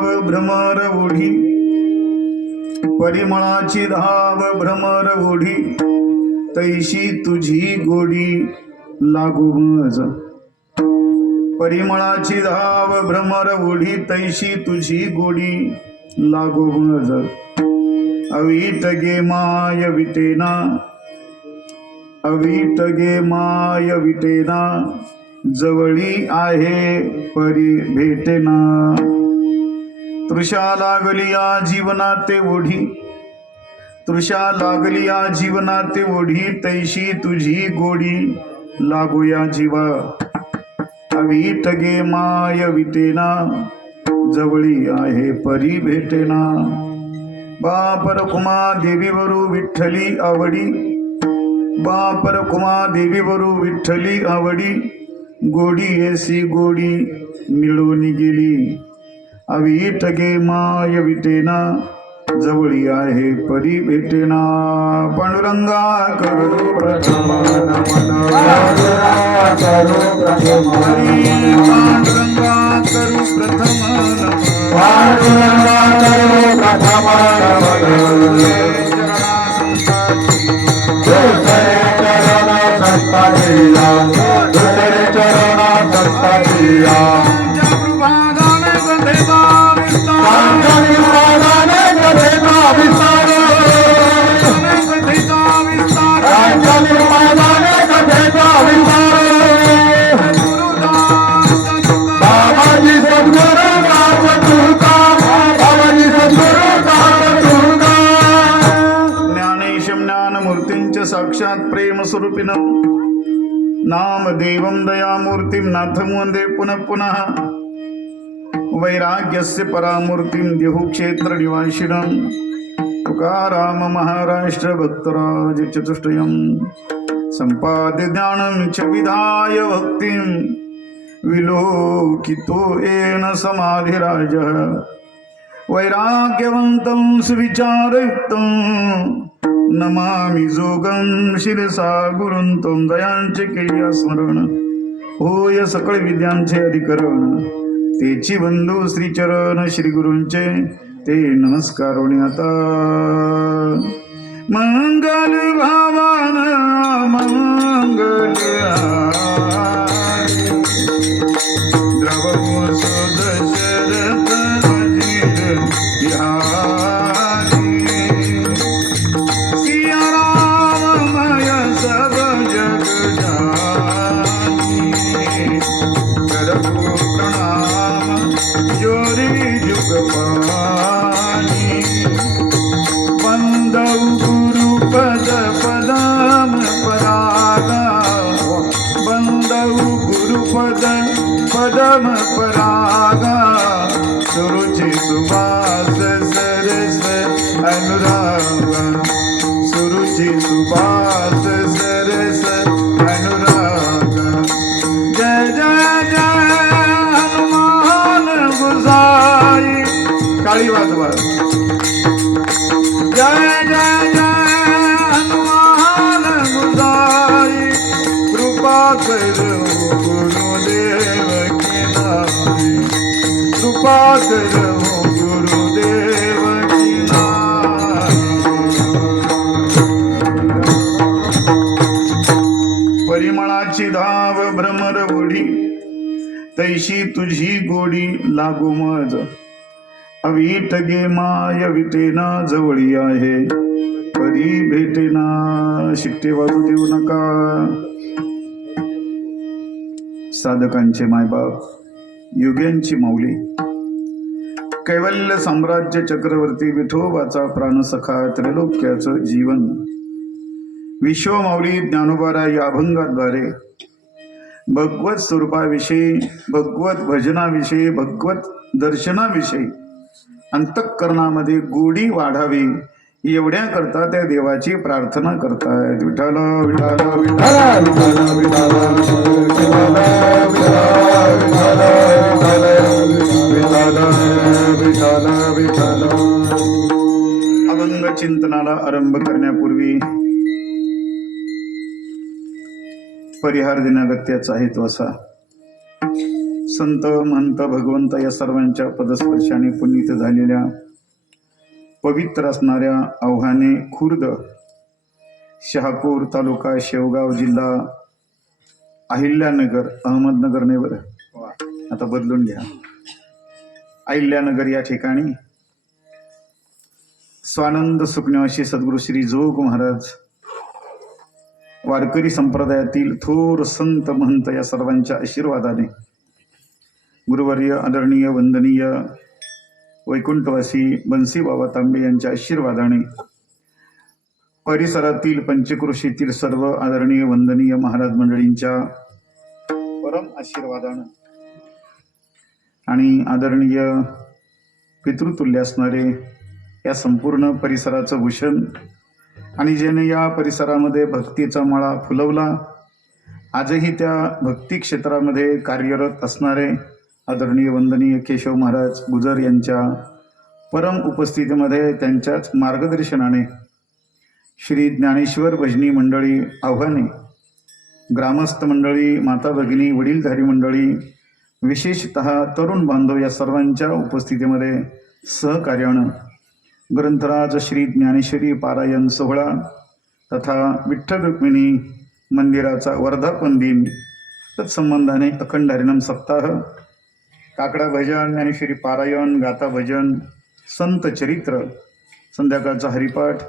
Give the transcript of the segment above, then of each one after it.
धाव भ्रमर ओढी, परिमळाची धाव भ्रमर ओढी, तैशी तुझी गोडी लागू मज. परिमळाची धाव भ्रमर ओढी, तैशी तुझी गोडी लागू मज. अवीट गे माय विटेना, अवीट गे माय विटेना, जवळी आहे परी भेटेना. तृषा लागली या जीवनाते ओढी, तृषा लागली या जीवनाते ओढी, तैशी तुझी गोडी लागूया जीवा. अवीट गे माय विटेना, जवळी आहे परी भेटेना. बाप रखुमा देवीवरू विठ्ठली आवडी, बाप रखुमा देवीवरू विठ्ठली आवडी, गोडी ऐसी गोडी मिळून गेली. अवीट गे माय विटेना, जवळी आहे परी भेटेना. पांडुरंगा करू प्रथम नमन, पांडुरंगा करू प्रथम नमन, पांडुरंगा करू प्रथम नमन. दुसरे चरण संताजीला, दुसरे चरण संताजीला. साक्षात प्रेम स्वरूपिनं नामदेवं दयामूर्तिं नाथं वन्दे पुनः पुनः. वैराग्यस्य परामूर्तिं देहु क्षेत्र निवासिनं तुकाराम महाराष्ट्र भक्तराज चतुष्टयं. संपाद्य ज्ञानं च विधाय भक्तिं, विलोकितो येन समाधिराजः. वैराग्यवन्तं सुविचारयुक्तं, नमामि जोगं शिरसा गुरुंतं. दयांचे केल्या स्मरण, होय सकळ विद्यांचे अधिकरण. तेची बंधू श्रीचरण श्री गुरूंचे, ते नमस्कारोणी आता. मंगल भावान मंगल द्रव सुद शरद अजित बिहारी. सिया राममय सब जग जानी, करहु प्रणाम जोरी जुग पानी. बंदौ गुरु पद पदम परागा, बंदौ गुरु पद पदम परागा. सुरुचि सुवास सरस अनुराग, सुरुचि सुवास सरस अनुराग. जय जय जय हनुमान गुसाई. काळी वाजवा. जय जय जय हनुमान गुसाई, कृपा करो गुरुदेव की नाई, कृपा करो गुरुदेव की नाई. परिमळाची धाव भ्रमर ओढी, तैशी तुझी गोडी लागू मज. अवीट गे माय विटेना, जवळी आहे परी भेटेना. शिट्टे वाजू देऊ नका. साधकांचे मायबाप, युग्यांची माऊली, कैवल्य साम्राज्य चक्रवर्ती विठोबाचा प्राणसखा, त्रैलोक्याचं जीवन, विश्वमाऊली ज्ञानोबारा या अभंगाद्वारे भगवत स्वरूपाविषयी, भगवत भजनाविषयी, भगवत दर्शनाविषयी अंतःकरणामध्ये गोडी वाढावी एवढ्या करता त्या देवाची प्रार्थना करतायत. विठ्ठल विठ्ठल विठ्ठल विठ्ठल विठ्ठल. अभंग चिंतनाला आरंभ करण्यापूर्वी परिहार दिनागत्याचा हेतू असा. संत महंत भगवंत या सर्वांच्या पदस्पर्शाने पुनीत झालेल्या पवित्र असणाऱ्या आव्हाने खुर्द, शहापूर तालुका, शेवगाव जिल्हा, अहिल्यानगर, अहमदनगर नाही बरं, आता बदलून घ्या, अहिल्यानगर या ठिकाणी स्वानंद सुखनिवासी सद्गुरू श्री जोग महाराज वारकरी संप्रदायातील थोर संत महंत या सर्वांच्या आशीर्वादाने, गुरुवर्य आदरणीय वंदनीय वैकुंठवासी बन्सी बाबा तांबे यांच्या आशीर्वादाने, परिसरातील पंचक्रोशीतील सर्व आदरणीय वंदनीय महाराज मंडळींच्या परम आशीर्वादाने आणि आदरणीय पितृतुल्य असणारे या संपूर्ण परिसराचं भूषण आणि ज्याने या परिसरामध्ये भक्तीचा मळा फुलवला, आजही त्या भक्ती क्षेत्रामध्ये कार्यरत असणारे आदरणीय वंदनीय केशव महाराज गुजर यांच्या परम उपस्थितीमध्ये, त्यांच्याच मार्गदर्शनाने श्री ज्ञानेश्वर भजनी मंडळी आव्हाने, ग्रामस्थ मंडळी, माता भगिनी, वडीलधारी मंडळी, विशेषतः तरुण बांधव या सर्वांच्या उपस्थितीमध्ये सहकार्यानं ग्रंथराज श्री ज्ञानेश्वरी पारायण सोहळा तथा विठ्ठल रुक्मिणी मंदिराचा वर्धापन दिन तत्संबंधाने अखंड हरिनाम सप्ताह, काकडा भजन, ज्ञानेश्वरी पारायण, गाथा भजन, संत चरित्र, संध्याकाळचा हरिपाठ,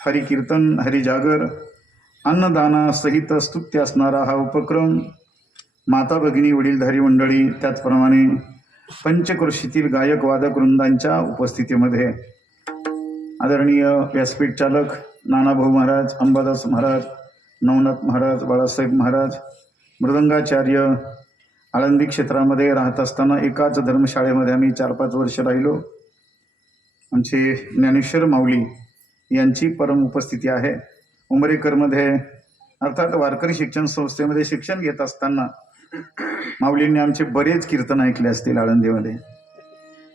हरिकीर्तन, हरिजागर, अन्नदाना सहित स्तुत्य असणारा हा उपक्रम माता भगिनी, वडीलधारी मंडळी, त्याचप्रमाणे पंचक्रोशीतील गायक वादक वृंदांच्या उपस्थितीमध्ये आदरणीय व्यासपीठ चालक नानाभाऊ महाराज, अंबादास महाराज, नवनाथ महाराज, बाळासाहेब महाराज, मृदंगाचार्य, आळंदी क्षेत्रामध्ये राहत असताना एकाच धर्मशाळेमध्ये आम्ही 4-5 वर्ष राहिलो. आमचे ज्ञानेश्वर माऊली यांची परम उपस्थिती आहे. उमरेकरमध्ये अर्थात वारकरी शिक्षण संस्थेमध्ये शिक्षण घेत असताना माऊलींनी आमचे बरेच कीर्तन ऐकले असतील आळंदीमध्ये.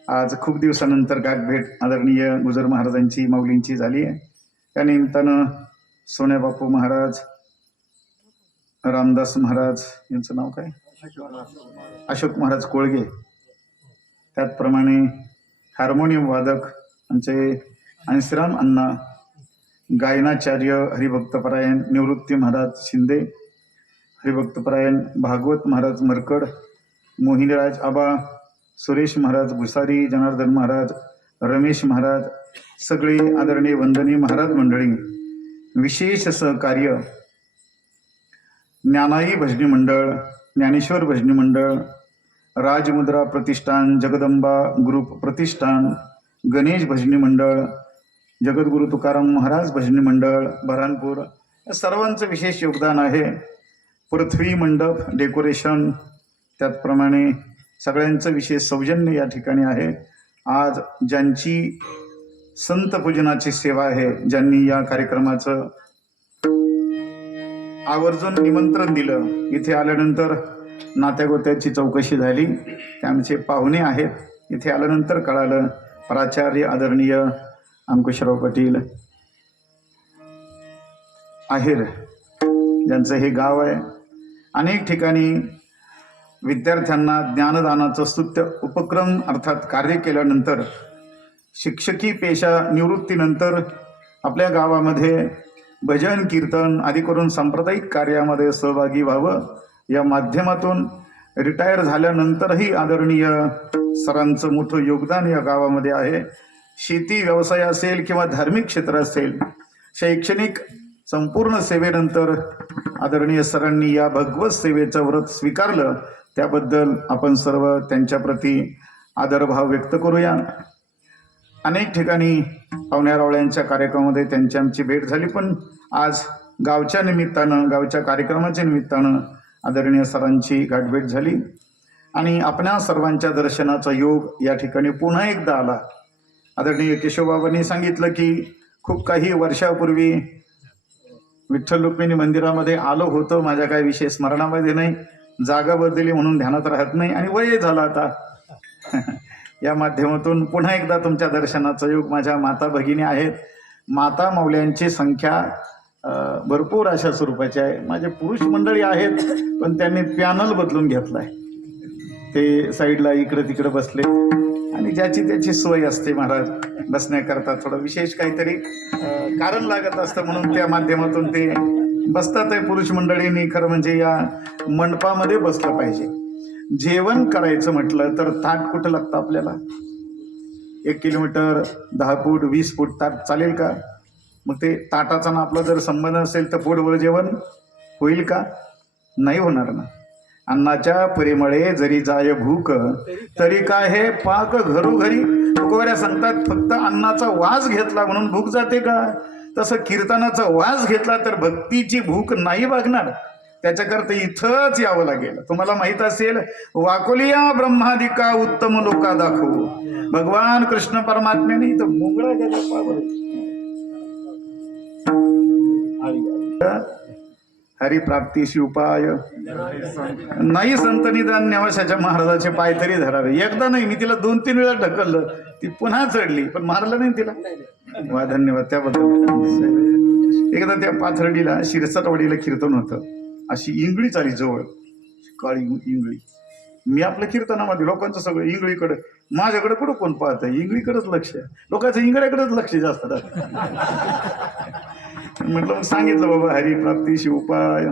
आज खूप दिवसानंतर गाठभेट आदरणीय गुजर महाराजांची माऊलींची झाली आहे. त्या निमित्तानं सोन्याबापू महाराज, रामदास महाराज यांचं नाव काय, अशोक महाराज कोळगे, त्याचप्रमाणे हार्मोनियम वादक आमचे अंशराम अण्णा, गायनाचार्य हरिभक्तपरायण निवृत्ती महाराज शिंदे, हरिभक्तपरायण भागवत महाराज मरकड, मोहिनीराज आबा, सुरेश महाराज भुसारी, जनार्दन महाराज, रमेश महाराज, सगळे आदरणीय वंदनीय महाराज मंडळी, विशेष सहकार्य ज्ञानाई भजनी मंडळ, ज्ञानेश्वर भजनी मंडळ, राजमुद्रा प्रतिष्ठान, जगदंबा ग्रुप प्रतिष्ठान, गणेश भजनी मंडळ, जगद्गुरु तुकाराम महाराज भजनी मंडळ बऱ्हाणपूर, या सर्वांचं विशेष योगदान आहे. पृथ्वी मंडप डेकोरेशन, त्याचप्रमाणे सगळ्यांचं विशेष सौजन्य या ठिकाणी आहे. आज ज्यांची संत पूजनाची सेवा आहे, ज्यांनी या कार्यक्रमाचं आवर्जून निमंत्रण दिलं, इथे आल्यानंतर नात्यागोत्याची चौकशी झाली, ते आमचे पाहुणे आहेत, इथे आल्यानंतर कळालं. प्राचार्य आदरणीय अंकुशराव पाटील आहेर ज्यांचं हे गाव आहे, अनेक ठिकाणी विद्यार्थ्यांना ज्ञानदानाचं स्तुत्य उपक्रम अर्थात कार्य केल्यानंतर, शिक्षकी पेशा निवृत्तीनंतर आपल्या गावामध्ये भजन कीर्तन आदी करून सांप्रदायिक कार्यामध्ये सहभागी व्हावं, या माध्यमातून रिटायर झाल्यानंतरही आदरणीय सरांचं मोठं योगदान या गावामध्ये आहे. शेती व्यवसाय असेल किंवा धार्मिक क्षेत्र असेल, शैक्षणिक संपूर्ण सेवेनंतर आदरणीय सरांनी या भगवत सेवेचं व्रत स्वीकारलं, त्याबद्दल आपण सर्व त्यांच्याप्रती आदरभाव व्यक्त करूया. अनेक ठिकाणी पाहुण्यारावळ्यांच्या कार्यक्रमामध्ये त्यांची आमची भेट झाली, पण आज गावच्या निमित्तानं, गावच्या कार्यक्रमाच्या निमित्तानं आदरणीय सरांची गाठभेट झाली आणि आपणा सर्वांच्या दर्शनाचा योग या ठिकाणी पुन्हा एकदा आला. आदरणीय केशवबाबांनी सांगितलं की खूप काही वर्षापूर्वी विठ्ठल रुक्मिणी मंदिरामध्ये आलो होतो, माझ्या काही विशेष स्मरणामध्ये नाही, जागा बदलली म्हणून ध्यानात राहत नाही आणि वय झालं आता. या माध्यमातून पुन्हा एकदा तुमच्या दर्शनाचा योग. माझ्या माता भगिनी आहेत, माता माऊल्यांची संख्या भरपूर अशा स्वरूपाची आहे. माझे पुरुष मंडळी आहेत, पण त्यांनी पॅनल बदलून घेतला आहे, ते साईडला इकडं तिकडं बसले आणि ज्याची त्याची सोय असते महाराज बसण्याकरता थोडं विशेष काहीतरी कारण लागत असतं म्हणून त्या माध्यमातून ते बसतात आहे. पुरुष मंडळींनी खरं म्हणजे या मंडपामध्ये बसलं पाहिजे. जेवण करायचं म्हटलं तर ताट कुठं लागतं आपल्याला? 1 किलोमीटर 10 फूट 20 फूट ताट चालेल का? मग ते ताटाचा ना आपला जर संबंध असेल तर पोटभर जेवण होईल का? नाही होणार ना. अन्नाच्या परिमळे जरी जाय भूक तरी काय हे पाक घरोघरी. तुकोबऱ्या सांगतात फक्त अन्नाचा वास घेतला म्हणून भूक जाते का? तसं कीर्तनाचा वास घेतला तर भक्तीची भूक नाही भागणार. त्याच्याकरता इथंच यावं लागेल. तुम्हाला माहित असेल वाकोलिया ब्रह्मादिका उत्तम लोका दाखवू. भगवान कृष्ण परमात्म्याने इथं मोगळा हरिप्राप्तीशी उपाय नाही संत निदान नेवाशाच्या महाराजाचे पाय तरी धरावे. एकदा नाही, मी तिला 2-3 वेळा ढकललं, ती पुन्हा चढली पण मारलं नाही तिला. वा धन्यवाद त्याबद्दल. एकदा त्या पाथर्डीला शिरसाटवाडीला कीर्तन होतं. अशी इंगळी चाली जवळ, काळी इंगळी. मी आपल्या कीर्तनामध्ये लोकांचं सगळं इंगळीकडे, माझ्याकडे कुठं कोण पाहत आहे? इंगळीकडेच लक्ष, लोकांचं इंगळ्याकडेच लक्ष जास्त राहतं. म्हटलं मग सांगितलं बाबा हरिप्राप्तीशी उपाय.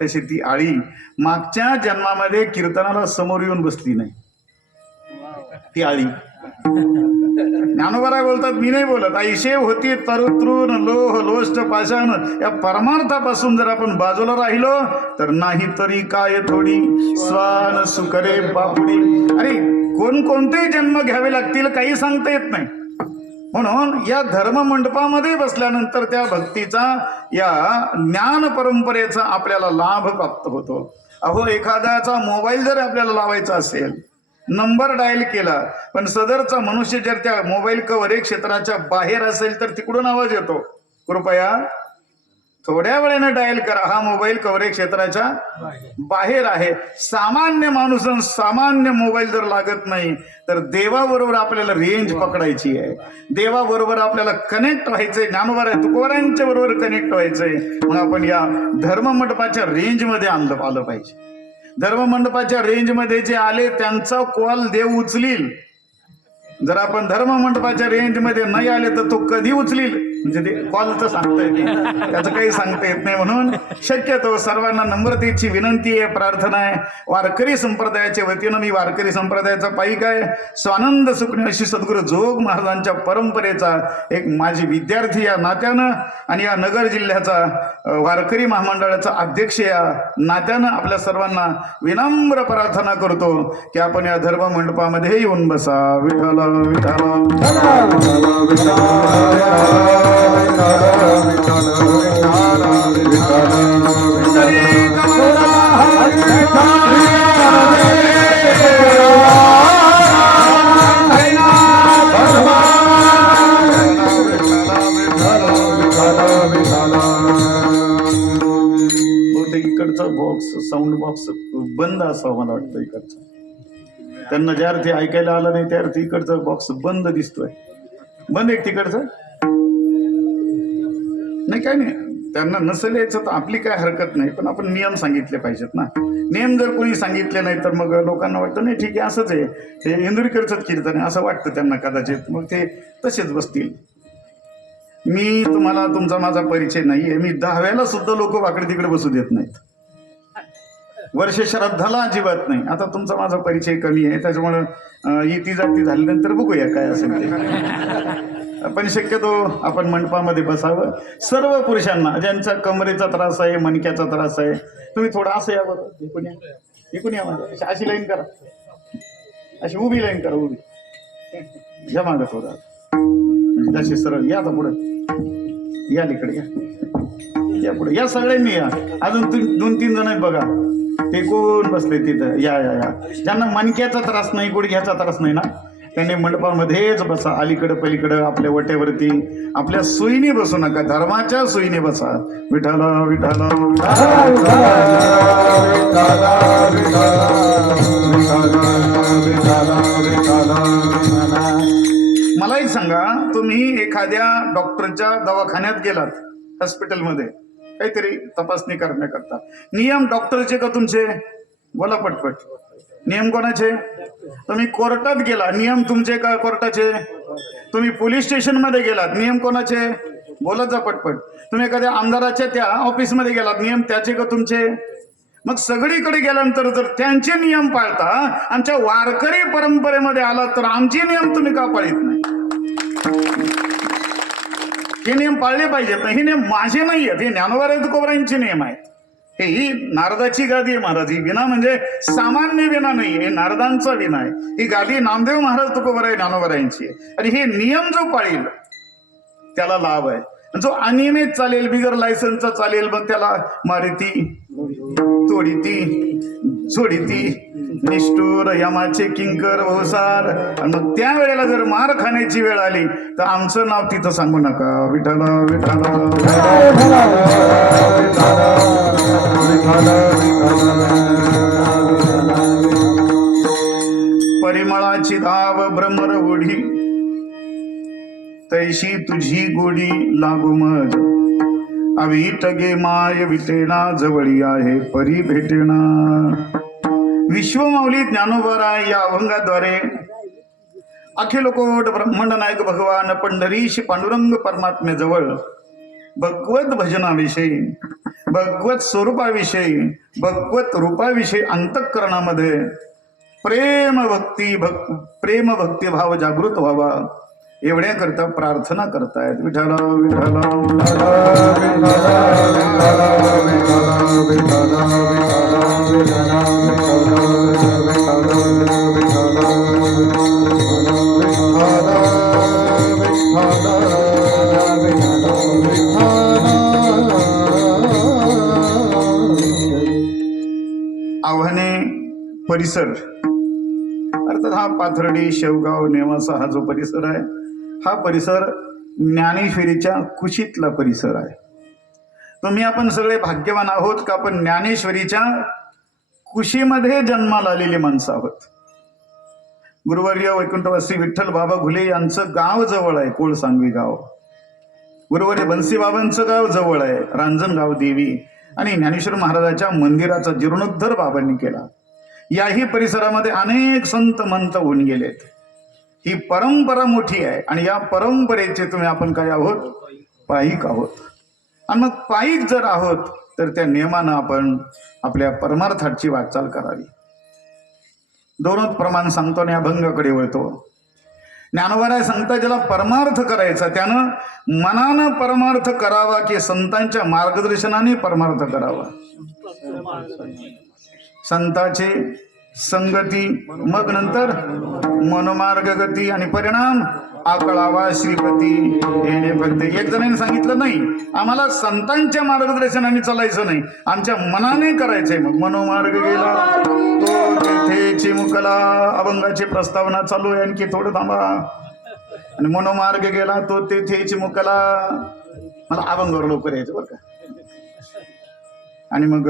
तशी ती आळी मागच्या जन्मामध्ये कीर्तनाला समोर येऊन बसली नाही. ती आळी ज्ञानोबा बोलतात, मी नाही बोलत. ऐशे होती तरुतृण लोह लोष्ट पाषाण. या परमार्थापासून जर आपण बाजूला राहिलो तर नाही तरी काय थोडी स्वान सुकरे बापुडी. अरे कोणकोणते जन्म घ्यावे लागतील काही सांगता येत नाही. म्हणून या धर्म मंडपामध्ये बसल्यानंतर त्या भक्तीचा, या ज्ञान परंपरेचा आपल्याला लाभ प्राप्त होतो. अहो एखाद्याचा मोबाईल जर आपल्याला लावायचा असेल, नंबर डायल केला पण सदरचा मनुष्य जर त्या मोबाईल कव्हरेज क्षेत्राच्या बाहेर असेल तर तिकडून आवाज येतो, कृपया थोड्या वेळेने डायल करा, हा मोबाईल कव्हरेज क्षेत्राच्या बाहेर आहे. सामान्य माणूस सामान्य मोबाईल जर लागत नाही तर देवाबरोबर आपल्याला रेंज पकडायची आहे. देवाबरोबर आपल्याला कनेक्ट व्हायचंय. ज्ञानोबा तुकोबारांच्या बरोबर कनेक्ट व्हायचंय. मग आपण या धर्ममंडपाच्या रेंजमध्ये आलं पाहिजे. धर्ममंडपाच्या रेंजमध्ये जे आले त्यांचा कॉल देव उचलील. जर आपण धर्ममंडपाच्या रेंजमध्ये नाही आले तर तो कधी उचलील म्हणजे ते कॉल तर सांगता येत नाही, त्याचं काही सांगता येत नाही. म्हणून शक्यतो सर्वांना नम्रतेची विनंती आहे, प्रार्थना आहे. वारकरी संप्रदायाच्या वतीनं मी वारकरी संप्रदायाचा पाईक आहे. स्वानंद सुखने अशी सद्गुरू जोग महाराजांच्या परंपरेचा एक माझी विद्यार्थी या नात्यानं आणि या नगर जिल्ह्याचा वारकरी महामंडळाचा अध्यक्ष या नात्यानं आपल्या सर्वांना विनम्र प्रार्थना करतो की आपण या धर्म मंडपामध्ये येऊन बसा. विठ्ठल विठ्ठल इकडचा बॉक्स साऊंड बॉक्स बंद असावं मला वाटतं इकडचं. त्यांना ज्या अर्थी ऐकायला आलं नाही त्या अर्थी इकडचा बॉक्स बंद दिसतोय. बंद एक तिकडचं नाही, काय नाही, त्यांना नसेल यायचं तर आपली काय हरकत नाही, पण आपण नियम सांगितले पाहिजेत ना. नियम जर कोणी सांगितले नाही तर मग लोकांना वाटतं नाही ठीक आहे असंच आहे, हे इंदुरीकरचंच कीर्तन आहे असं वाटतं त्यांना कदाचित, मग ते तसेच बसतील. मी तुम्हाला तुमचा माझा परिचय नाहीये. मी 10व्याला सुद्धा लोक वाकडे तिकडे बसू देत नाहीत. वर्ष श्राद्धाला अजिबात नाही. आता तुमचा माझा परिचय कमी आहे त्याच्यामुळं इती जाती झाल्यानंतर बघूया काय असेल ते. पण शक्यतो आपण मंडपामध्ये बसावं. सर्व पुरुषांना ज्यांचा कमरेचा त्रास आहे, मणक्याचा त्रास आहे, तुम्ही थोडं असं या बरं, इकून या माझं. अशी लाईन करा, अशी उभी लाईन करा, उभी या मागं थोडं म्हणजे तशी सरळ या. आता पुढं या, इकडे या पुढे या, सगळ्यांनी या. अजून 2-3 जण आहेत बघा ते कोण बसले तिथं. या या या. ज्यांना मणक्याचा त्रास नाही, गुडघ्याचा त्रास नाही ना, त्यांनी मंडपामध्येच बसा. अलीकडं पलीकडं आपल्या वट्यावरती आपल्या सोयीने बसू नका, धर्माच्या सोयीने बसा. विठ्ठल विठ्ठल मला एक सांगा, तुम्ही एखाद्या डॉक्टरच्या दवाखान्यात गेलात, हॉस्पिटलमध्ये काहीतरी तपासणी करण्याकरता, नियम डॉक्टरचे का तुमचे? बोला पटपट. नियम कोणाचे? तुम्ही कोर्टात गेला, नियम तुमचे का कोर्टाचे? तुम्ही पोलीस स्टेशन मध्ये गेलात, नियम कोणाचे? बोलत जा पटपट. तुम्ही एखाद्या आमदाराच्या त्या ऑफिसमध्ये गेलात, नियम त्याचे का तुमचे? मग सगळीकडे गेल्यानंतर जर त्यांचे नियम पाळता, आमच्या वारकरी परंपरेमध्ये आलात तर आमचे नियम तुम्ही का पाळीत नाही? हे नियम पाळले पाहिजेत ना. हे नियम माझे नाही आहेत, हे ज्ञानोबा तुकोबारायांचे नियम आहेत. ही नारदाची गादी आहे महाराज. ही विना म्हणजे सामान्य विना नाही, हे नारदांचा विना आहे. ही गादी नामदेव महाराज तुकोबाराय ज्ञानोबारायांची आहे. आणि हे नियम जो पाळील त्याला लाभ आहे. जो अनियमित चालेल, बिगर लायसन्सचा चालेल, मग त्याला मारिती, तोडीती, सोडीती, निष्ठुर यमाचे किंकर भवसार. आणि मग त्या वेळेला जर मार खाण्याची वेळ आली तर आमचं नाव तिथं सांगू नका. विठ्ठल विठ्ठल परिमळाची धाव भ्रमर ओढी, तैशी तुझी गोडी लागू मज. अवीट गे माय विटेना, जवळी आहे परी भेटेना. विश्वमाऊली ज्ञानोबाराय या अभंगाद्वारे अखिल कोट ब्रह्मांड नायक भगवान पंढरीश पांडुरंग परमात्म्याजवळ भगवत भजनाविषयी, भगवत स्वरूपाविषयी, भगवत रूपाविषयी अंतःकरणामध्ये प्रेम भक्ती भाव जागृत व्हावा एवढ्याकरता प्रार्थना करतायत. विठ्ठल विठ्ठल आव्हाने परिसर अर्थात हा पाथर्डी, शेवगाव, नेवासा हा जो परिसर आहे, हा परिसर ज्ञानेश्वरीच्या कुशीतला परिसर आहे. तुम्ही आपण सगळे भाग्यवान आहोत का आपण ज्ञानेश्वरीच्या कुशीमध्ये जन्माला आलेली माणसं आहोत. गुरुवर्य वैकुंठवासी विठ्ठल बाबा घुले यांचं गाव जवळ आहे, कोळसांगवी गाव. गुरुवर्य बन्सी बाबांचं गाव जवळ आहे, रांजणगाव देवी. आणि ज्ञानेश्वर महाराजांच्या मंदिराचा जीर्णोद्धार बाबांनी केला. याही परिसरामध्ये अनेक संत मंत होऊन गेलेत. ही परंपरा मोठी आहे आणि या परंपरेचे तुम्ही आपण काय आहोत? पाईक आहोत. आणि मग पाईक जर आहोत तर त्या नियमानं आपण आपल्या परमार्थाची वाटचाल करावी. दोनच प्रमाण सांगतो आणि अभंगाकडे वळतो. ज्ञानोबाराय सांगता ज्याला परमार्थ करायचा त्यानं मनानं परमार्थ करावा की संतांच्या मार्गदर्शनाने परमार्थ करावा. संताचे संगती, मग नंतर मनोमार्ग गती आणि परिणाम आकळावा श्रीपती येणे भक्ती. एक जणांनी सांगितलं नाही आम्हाला संतांच्या मार्गदर्शनाने चालायचं नाही, आमच्या मनाने करायचंय. मग मनोमार्ग गेला तो तेथे चिमुकला. अभंगाची प्रस्तावना चालू आहे, आणखी थोडं थांबा. आणि मनोमार्ग गेला तो तेथे चिमुकला. मला अभंगावर लवकर यायचं बरं का. आणि मग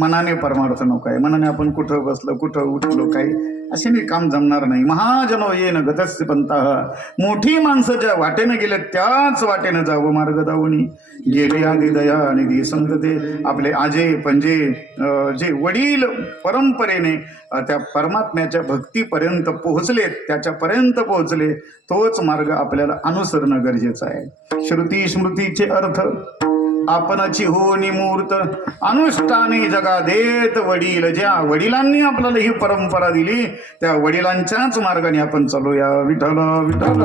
मनाने परमार्थ नको आहे. मनाने आपण कुठं बसलो, कुठं उठलो, काही असे नाही काम जमणार नाही. महाजनो येन गतस्य पंथः. मोठी माणसं ज्या वाटेने गेले त्याच वाटेने जावं. मार्ग दावणी गेले आधी दया निधी संत. ते आपले आजे पंजे जे वडील परंपरेने त्या परमात्म्याच्या भक्तीपर्यंत पोहोचलेत, त्याच्यापर्यंत पोहोचले, तोच मार्ग आपल्याला अनुसरणं गरजेचं आहे. श्रुती स्मृतीचे अर्थ आपणाची होनी मूर्त अनुष्ठाने जगा देत वडील. ज्या वडिलांनी आपल्याला ही परंपरा दिली त्या वडिलांच्याच मार्गाने आपण चालूया. विठ्ठल विठ्ठल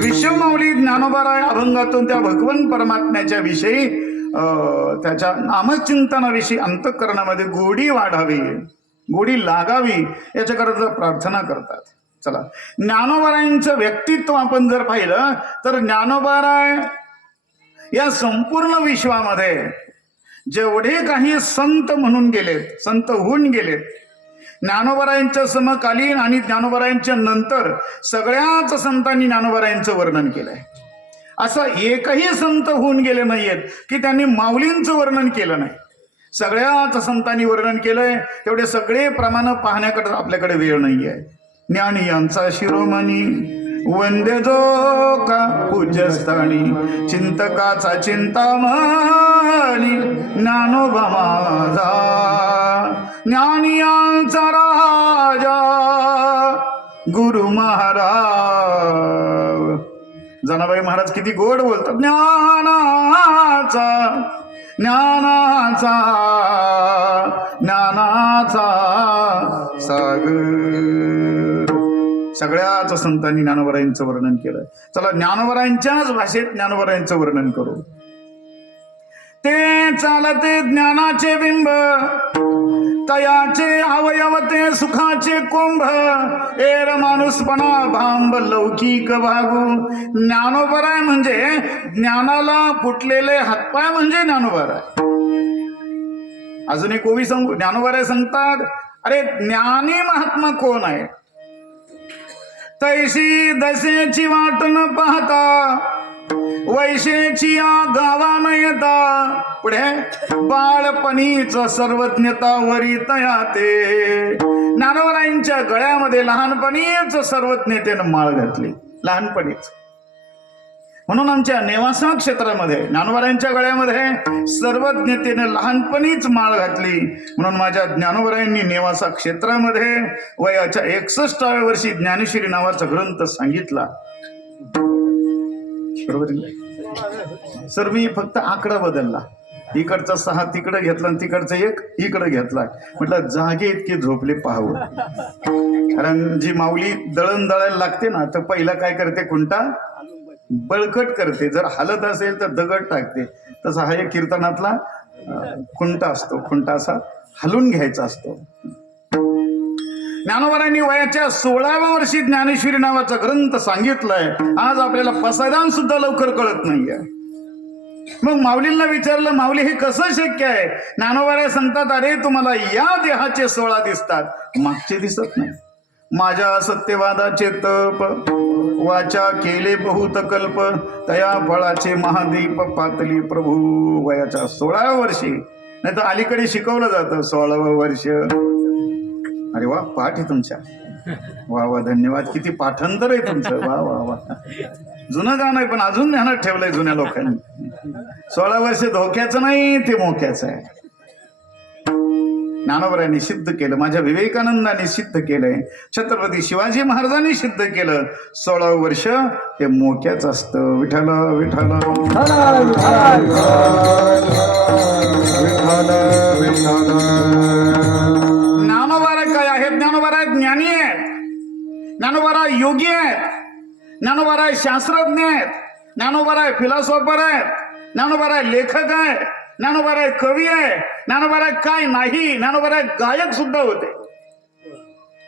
विश्वमाऊली ज्ञानोबाराय अभंगातून त्या भगवान परमात्म्याच्या विषयी त्याच्या नामचिंतनाविषयी अंतःकरणामध्ये गोडी वाढावी, गोडी लागावी याच्याकरता प्रार्थना करतात. चला, ज्ञानोबारायांचं व्यक्तित्व आपण जर पाहिलं तर ज्ञानोबाराय या संपूर्ण विश्वामध्ये जेवढे काही संत म्हणून गेलेत, संत होऊन गेलेत, ज्ञानोबारायांच्या समकालीन आणि ज्ञानोबारायांच्या नंतर सगळ्याच संतांनी ज्ञानोबारायांचं वर्णन केलंय. असं एकही संत होऊन गेले नाहीयेत की त्यांनी माऊलींचं वर्णन केलं नाही. सगळ्याच संतांनी वर्णन केलंय. तेवढे सगळे प्रमाण पाहण्याकडे आपल्याकडे वेळ नाही आहे. ज्ञानी यांचा शिरोमणी वंद्य जो का पूज्यस्थानी चिंतकाचा चिंतामणी ज्ञानोबा माझा ज्ञानियांचा राजा गुरु महाराज. जनाबाई महाराज किती गोड बोलतात. ज्ञानाचा ज्ञानाचा ज्ञानाचा सागर. सगळ्याच संतांनी ज्ञानोबरायांचं वर्णन केलं. चला ज्ञानोबरायांच्याच भाषेत ज्ञानोबरायांचं वर्णन करू. ते चालते ज्ञानाचे बिंब तयाचे अवयव ते सुखाचे कुंभ एर माणूसपणा भांब लौकिक भागू. ज्ञानोबराय म्हणजे ज्ञानाला फुटलेले हातपाय म्हणजे ज्ञानोबराय. अजून एक ओवी सांगू. ज्ञानोबराय सांगतात, अरे ज्ञानी महात्मा कोण आहे? तैशी दशेची वाट न पाहता वैशेची या गावा न येता पुढे बाळपणीच सर्वज्ञता वरी तया ते. ज्ञानोबरायांच्या गळ्यामध्ये लहानपणीच सर्वज्ञतेनं माळ घातली. लहानपणीच. म्हणून आमच्या नेवासा क्षेत्रामध्ये ज्ञानोबरायांच्या गळ्यामध्ये सर्वज्ञतेने लहानपणीच माळ घातली. म्हणून माझ्या ज्ञानोबरायांनी नेवासा क्षेत्रामध्ये वयाच्या 61व्या वर्षी ज्ञानेश्वरी नावाचा ग्रंथ सांगितला. बरोबर सर, मी फक्त आकडा बदलला. इकडचा 6 तिकडे घेतला आणि तिकडचा 1 इकडे घेतला. म्हटलं जागे इतके झोपले पाहावं. कारण जी माऊली दळण दळायला लागते ना, तर पहिला काय करते? खुंटा बळकट करते. जर हलत असेल तर दगड टाकते. तसा हा एक कीर्तनातला खुंटा असतो. खुंटा असा हलून घ्यायचा असतो. ज्ञानोबरायांनी वयाच्या 16व्या वर्षी ज्ञानेश्वरी नावाचा ग्रंथ सांगितलाय. आज आपल्याला पसायदान सुद्धा लवकर कळत नाहीये. मग माऊलींना विचारलं, माऊली हे कसं शक्य आहे? ज्ञानोबराय सांगतात, अरे तुम्हाला या देहाचे 16 दिसतात, मागचे दिसत नाही. माझ्या सत्यवादाचे तप वाचा केले बहुत कल्प तया फळाचे महादीप पातली प्रभू. वयाच्या 16व्या वर्षी, नाही तर अलीकडे शिकवलं जातं 16वं वर्ष. अरे वा, पाठ आहे तुमच्या. वा वा, धन्यवाद. किती पाठांतर आहे तुमचं. वा वा वा. जुनं गाणं आहे पण अजून ध्यानात ठेवलंय जुन्या लोकांनी. 16 वर्ष धोक्याचं नाही, ते मोक्याचं आहे. ज्ञानोबरायांनी सिद्ध केलं. माझ्या विवेकानंदांनी सिद्ध केलंय. छत्रपती शिवाजी महाराजांनी सिद्ध केलं. 16 वर्ष हे मोक्याचं असतं. विठ्ठल विठ्ठल ज्ञानोबराय काय आहेत? ज्ञानोबराय ज्ञानी आहेत. ज्ञानोबराय योगी आहेत. ज्ञानोबराय शास्त्रज्ञ आहेत. ज्ञानोबराय फिलॉसॉफर आहेत. ज्ञानोबराय लेखक आहे. ज्ञानोबराय कवी आहे. ज्ञानोबराय काय नाही, ज्ञानोबराय गायक सुद्धा होते.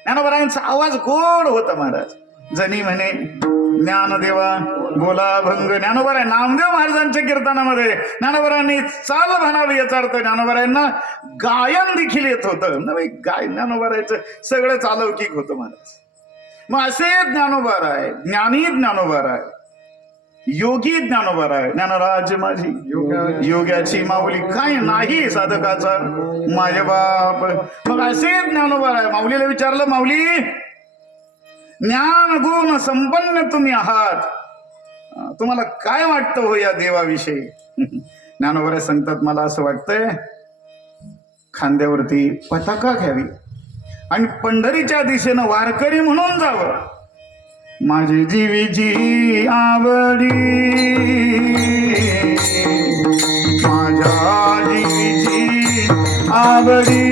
ज्ञानोबरायांचा आवाज गोड होता महाराज. जनी म्हणे ज्ञानदेवा बोला भंग. ज्ञानोबराय नामदेव महाराजांच्या कीर्तनामध्ये ज्ञानोबरायांनी चाल म्हणावी याचा अर्थ ज्ञानोबरायांना गायन देखील येत होतं. गाय ज्ञानोबरायचं सगळंच अलौकिक होतं महाराज. मग असे ज्ञानोबराय, ज्ञानी ज्ञानोबराय, योगी ज्ञानोबराय. ज्ञानराज माझी योग्याची माऊली, काय नाही साधकाचा माझे बाप. मग असे ज्ञानोबराय. माऊलीला विचारलं, माऊली ज्ञान गुण संपन्न तुम्ही आहात, तुम्हाला काय वाटतं हो या देवाविषयी? ज्ञानोबराय सांगतात, मला असं वाटतंय खांद्यावरती पताका घ्यावी आणि पंढरीच्या दिशेनं वारकरी म्हणून जावं. माझी जीवीची आवडी, माझ्या जीवीची आवडी,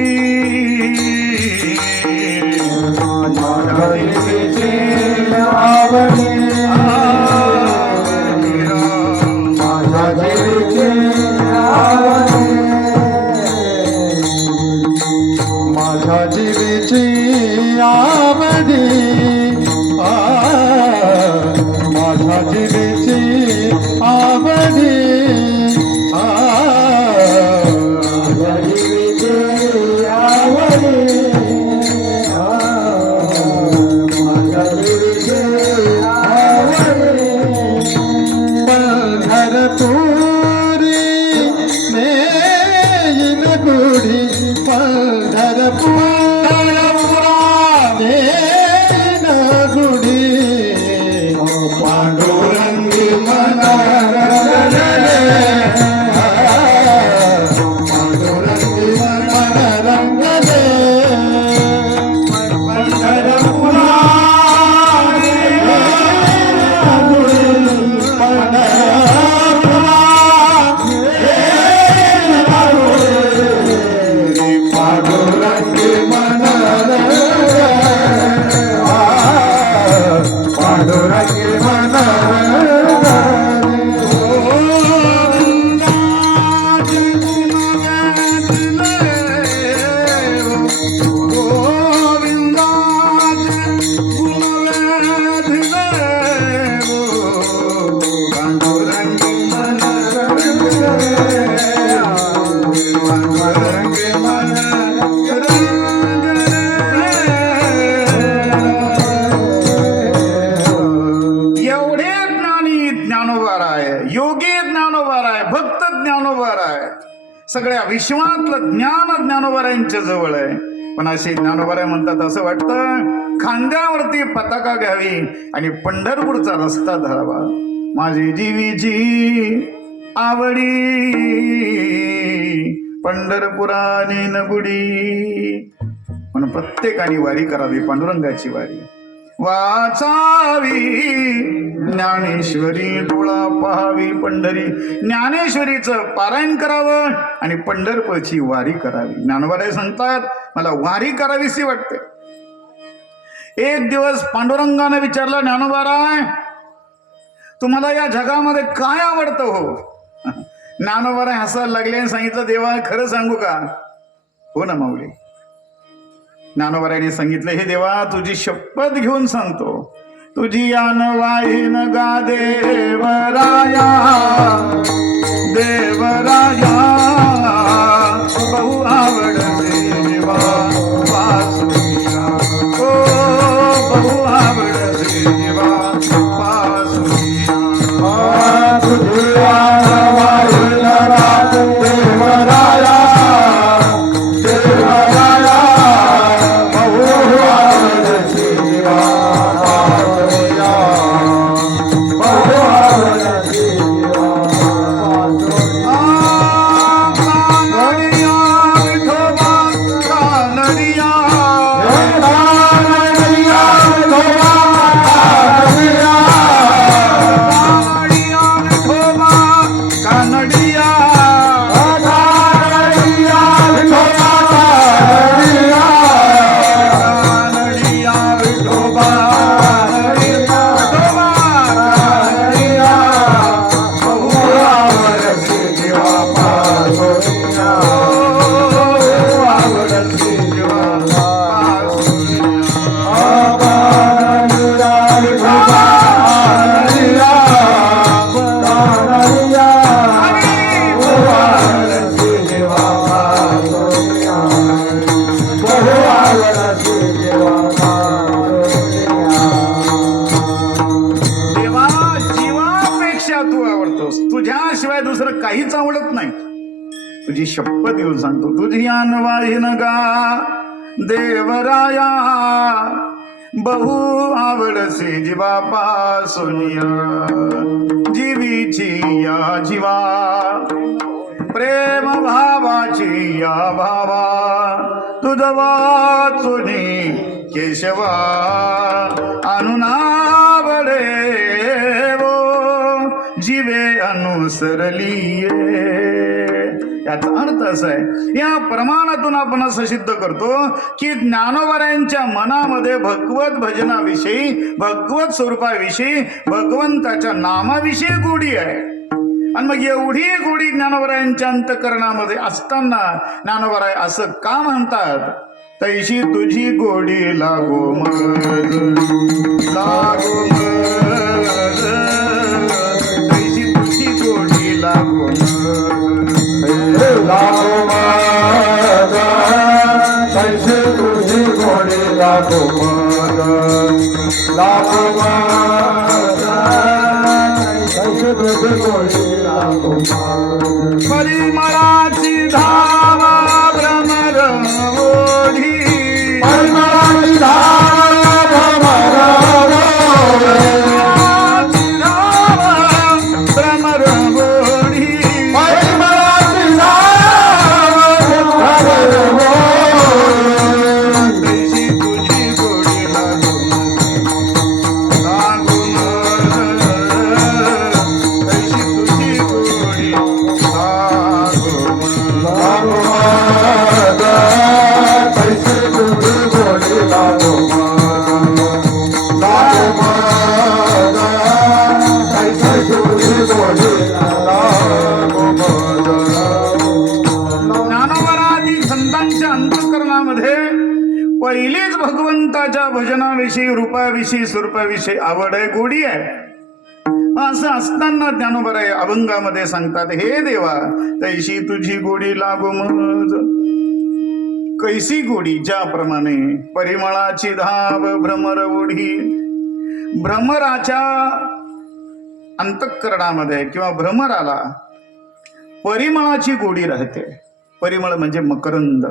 माझ्या जीवीची आवडी, माझ्या जीवीची आवडी, माझ्या जीवीची आवडी, माझ्या जीवीची आवडी, माझ्या जीवीची आवडी, माझ्या जीवीची आवडी. पंढरपुरी नेईन गुढी, पंढरपुरा नेईन सगळ्या विश्वातलं ज्ञान ज्ञानोबारायांच्या जवळ आहे. पण असे ज्ञानोबाराय म्हणतात, असं वाटतं खांद्यावरती पताका घ्यावी आणि पंढरपूरचा रस्ता धरावा. माझी जीवीची आवडी पंढरपुराने नगुडी. म्हणून प्रत्येकाने वारी करावी, पांडुरंगाची वारी वाचावी. ज्ञानेश्वरी डोळा पहावी पंढरी. ज्ञानेश्वरीचं पारायण करावं आणि पंढरपूरची वारी करावी. ज्ञानोबाराय सांगतात, मला वारी करावीशी वाटते. एक दिवस पांडुरंगाने विचारलं, ज्ञानोबाराय तुम्हाला या जगामध्ये काय आवडतं हो? ज्ञानोबाराय हसायला लागले आणि सांगितलं, देवा खरं सांगू का? हो ना माऊली. ज्ञानोबारायने सांगितलं, हे देवा तुझी शपथ घेऊन सांगतो, तुझी यान वाहीन गा देवराया देवराया. बहु आवडते देवा वासुदेवा. ओ बहु आवडते देवा वासुदेवा. तुझी यान वाहीन गा देवराया देवराया. तुझ्याशिवाय दुसरं काहीच आवडत नाही. तुझी शपथ घेऊन सांगतो, तुझी यान वाहीन गा देवराया. बहु आवडसे जीवा पासुनिया. जीवीची या जीवा प्रेम भावाची या भावा. तुझ वाचुनी केशवा अनुनावडे जीवे अनुसरलीये. याचा अर्थ असा आहे, या प्रमाणातून आपण असं सिद्ध करतो की ज्ञानोबारायांच्या मनामध्ये भगवत भजनाविषयी, भगवत स्वरूपाविषयी, भगवंताच्या नामाविषयी गोडी आहे. आणि मग एवढी गोडी ज्ञानोबारायांच्या अंतःकरणामध्ये असताना ज्ञानोबाराय असं का म्हणतात, तैशी तुझी गोडी लागो मग लागो मग. तैशी तुझी गोडी लागो लागो मग. तैशी तुझी गोडी लागो मग. लागो मग. तैशी तुझी गोडी लागो मग. परिमळाची धावा भ्रमर ओढी. परिमळाची धावा भ्रमर ओढी. भ्रमर ओढी. परिमळाची धावा भ्रमर ओढी. तैशी तुझी गोडी लागो लागो मग. तैशी तुझी गोडी लागो मग. लागो मग. तैशी तुझी गोडी लागो मग. लागो मग. तैशी तुझी गोडी लागो मग. ज्ञानोबारादी संतांच्या अंतःकरणामध्ये पहिलीच भगवंताच्या भजनाविषयी, रूपाविषयी, स्वरूपाविषयी आवड आहे, गोडी आहे. असं असताना ज्ञानोबाराय अभंगामध्ये सांगतात, हे देवा तैशी तुझी गोडी लागो मज. कैसी गोडी, ज्याप्रमाणे परिमळाची धाव भ्रमर ओढी. भ्रमराच्या अंतःकरणामध्ये किंवा भ्रमराला परिमळाची गोडी राहते. परिमळ म्हणजे मकरंद.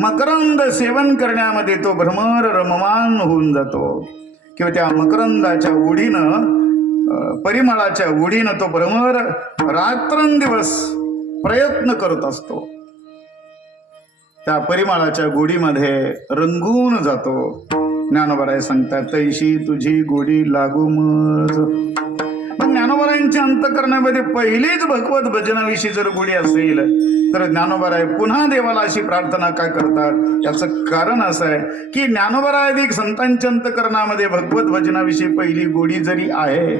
मकरंद सेवन करण्यामध्ये तो भ्रमर रममान होऊन जातो, किंवा त्या मकरंदाच्या ओढीनं, परिमळाच्या ओढीनं तो भ्रमर रात्रंदिवस प्रयत्न करत असतो. त्या परिमळाच्या गोडीमध्ये रंगून जातो. ज्ञानोबाराय सांगतात, तैशी तुझी गोडी लागू मज. पण ज्ञानोबारायांच्या अंतःकरणामध्ये पहिलीच भगवत भजनाविषयी जर गोडी असेल तर ज्ञानोबाराय पुन्हा देवाला अशी प्रार्थना का करतात? याचं कारण असं आहे की ज्ञानोबाराय संतांच्या अंतःकरणामध्ये भगवत भजनाविषयी पहिली गोडी जरी आहे,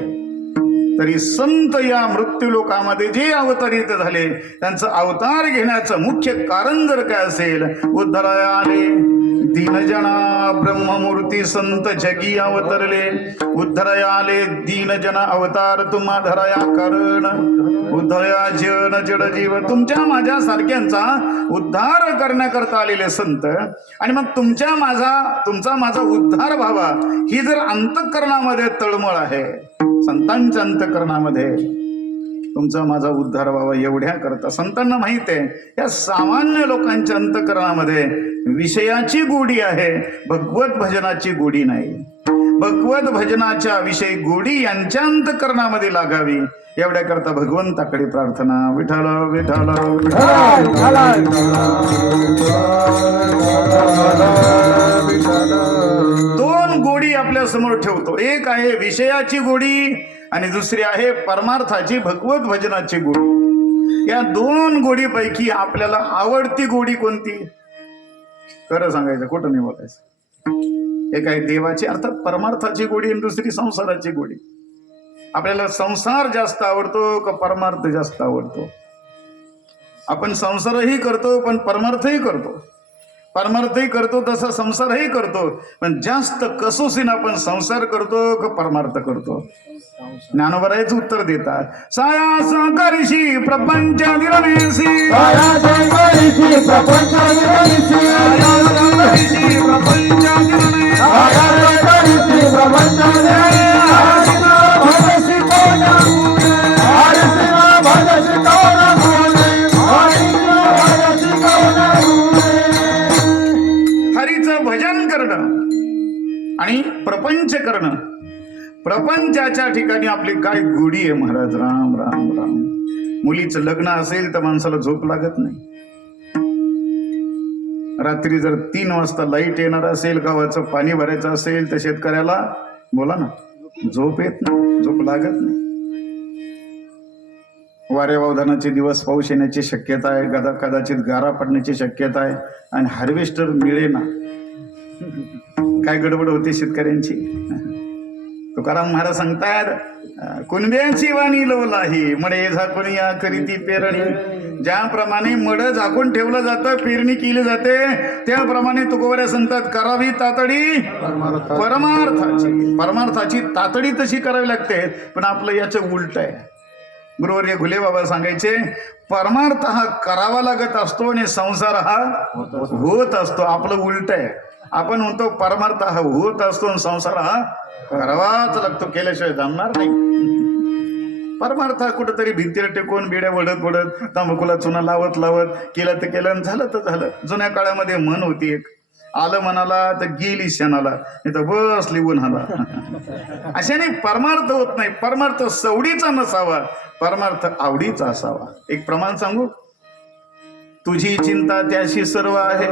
तरी संत या मृत्यू लोकामध्ये जे अवतरित झाले त्यांचं अवतार घेण्याचं मुख्य कारण जर काय असेल, उद्धराया आले दीनजना ब्रह्ममूर्ती संत जगी अवतरले. उद्धराया आले दीनजन अवतार तुम्हा धराया कारण. उद्धया जन जड जीव, तुमच्या माझ्या सारख्यांचा उद्धार करण्याकरता आलेले संत, आणि मग तुमचा माझा उद्धार व्हावा ही जर अंतःकरणामध्ये तळमळ आहे, संतांच्या अंतःकरणामध्ये तुमचा माझा उद्धार व्हावा एवढ्या करता संतांना माहित आहे, या सामान्य लोकांच्या अंतःकरणामध्ये विषयाची गोडी आहे, भगवत भजनाची गोडी नाही. भगवत भजनाच्या विषयी गोडी यांच्या अंतःकरणामध्ये लागावी एवढ्या करता भगवंताकडे प्रार्थना. विठ्ठल विठ्ठल दोन गोडी आपल्या समोर ठेवतो. एक आहे विषयाची गोडी आणि दुसरी आहे परमार्थाची भगवत भजनाची गोडी. या दोन गोडीपैकी आपल्याला आवडती गोडी कोणती? खरं सांगायचं, खोटं नाही बोलायचं. एक आहे देवाची अर्थात परमार्थाची गोडी आणि दुसरी संसाराची गोडी. आपल्याला संसार जास्त आवडतो का परमार्थ जास्त आवडतो? आपण संसारही करतो पण परमार्थही करतो, परमार्थही करतो तसा संसारही करतो, पण जास्त कसोसीनं आपण संसार करतो का परमार्थ करतो? ज्ञानोबारायच उत्तर देतात, सायास करिशी प्रपंच निरमेसी, सायास करिशी प्रपंच निरमेसी, करिशी प्रपंच निरमेसी, सायास करिशी प्रपंच निरमेसी, भजसी कोण भजसी भजसी कोण भजसी कोण. हरीचं भजन करणं आणि प्रपंच करणं, प्रपंचाच्या ठिकाणी आपली काय गोडी आहे महाराज. राम राम राम. मुलीचं लग्न असेल तर माणसाला झोप लागत नाही. रात्री जर 3 वाजता लाईट येणार असेल, गावाचं पाणी भरायचं असेल तर शेतकऱ्याला बोला ना झोप येत नाही, झोप लागत नाही. वाऱ्या वावधानाचे दिवस, पाऊस येण्याची शक्यता आहे, कदाचित गारा पडण्याची शक्यता आहे, आणि हार्वेस्टर मिळेना. काय गडबड होते शेतकऱ्यांची. तुकाराम महाराज सांगतात, कुणब्यांची वाणी लवलाही मडे झाकून या करीती पेरणी. ज्याप्रमाणे मड झाकून ठेवलं जातं, पेरणी केली जाते, त्याप्रमाणे तुकोबऱ्या सांगतात करावी तातडी परमार्थाची. परमार्थाची तातडी तशी करावी लागते, पण आपलं याचं उलट आहे. बरोबर हे घुले बाबा सांगायचे, परमार्थ हा करावा लागत असतो आणि संसार हा होत असतो. आपलं उलट आहे. आपण म्हणतो परमार्थ हा होत असतो आणि संसार हा करावाच लागतो, केल्याशिवाय जमणार नाही. परमार्थ कुठंतरी भिंतीला टेकून बिड्या वडत वडत तंबाखूला चुना लावत लावत केलं तर केलं, झालं तर झालं. जुन्या काळामध्ये म्हण होती एक, आलं मनाला तर गेली क्षणाला, नाही तर बसली उन्हाला. अशाने परमार्थ होत नाही. परमार्थ सवडीचा नसावा, परमार्थ आवडीचा असावा. एक प्रमाण सांगू, तुझी चिंता त्याशी सर्व आहे.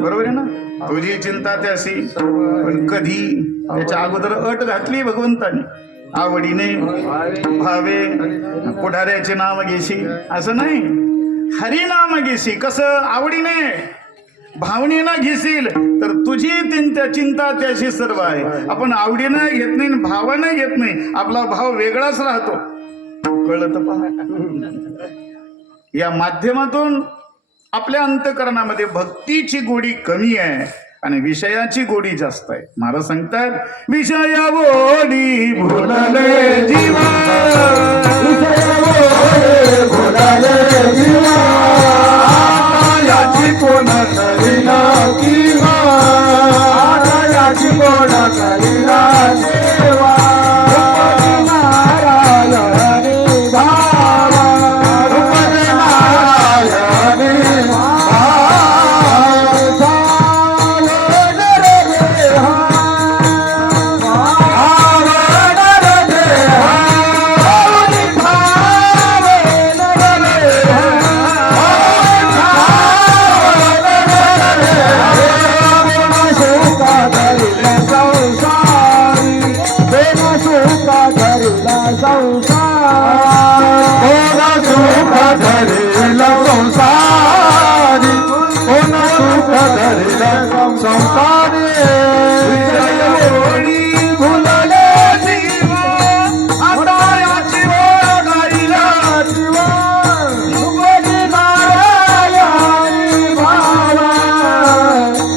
बरोबर आहे ना, तुझी चिंता त्याशी. पण कधी त्याच्या अगोदर अट घातली भगवंतानी, आवडीने भावे पुढाऱ्याचे नाम घेशी. असं नाही, हरी नाम घेशी. कसं? आवडीने भावनेनं घेशील तर तुझी चिंता त्याशी सर्व आहे. आपण आवडीनं घेत नाही, भावानं घेत नाही, आपला भाव वेगळाच राहतो. कळत पहा. या माध्यमातून आपल्या अंतःकरणामध्ये भक्तीची गोडी कमी आहे आणि विषयाची गोडी जास्त आहे. महाराज सांगतात, विषया गोडी भुलले जीवा, भुलले जीवा, याची कोण करीना किवा, याची कोण करीना देवा. नारायण भावा संसारी विषयवोडी भुलले जीव आता याची ओढ करीला जीव मुकटी नारायणी भावा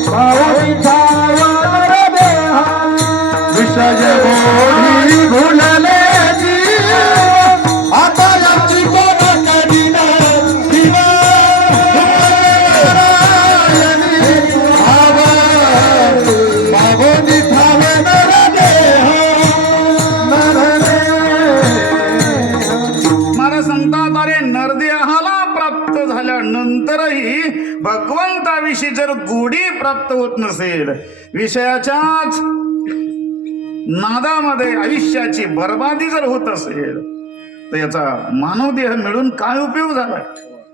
भावनी छावर देहा विषयवोडी भुलले जीव आता याची ओढ करीला जीव मला सांगतात अरे नरदेहाला प्राप्त झाल्यानंतरही भगवंताविषयी जर गोडी प्राप्त होत नसेल, विषयाच्याच नादामध्ये आयुष्याची बर्बादी जर होत असेल, तर याचा मानवदेह मिळून काय उपयोग झाला?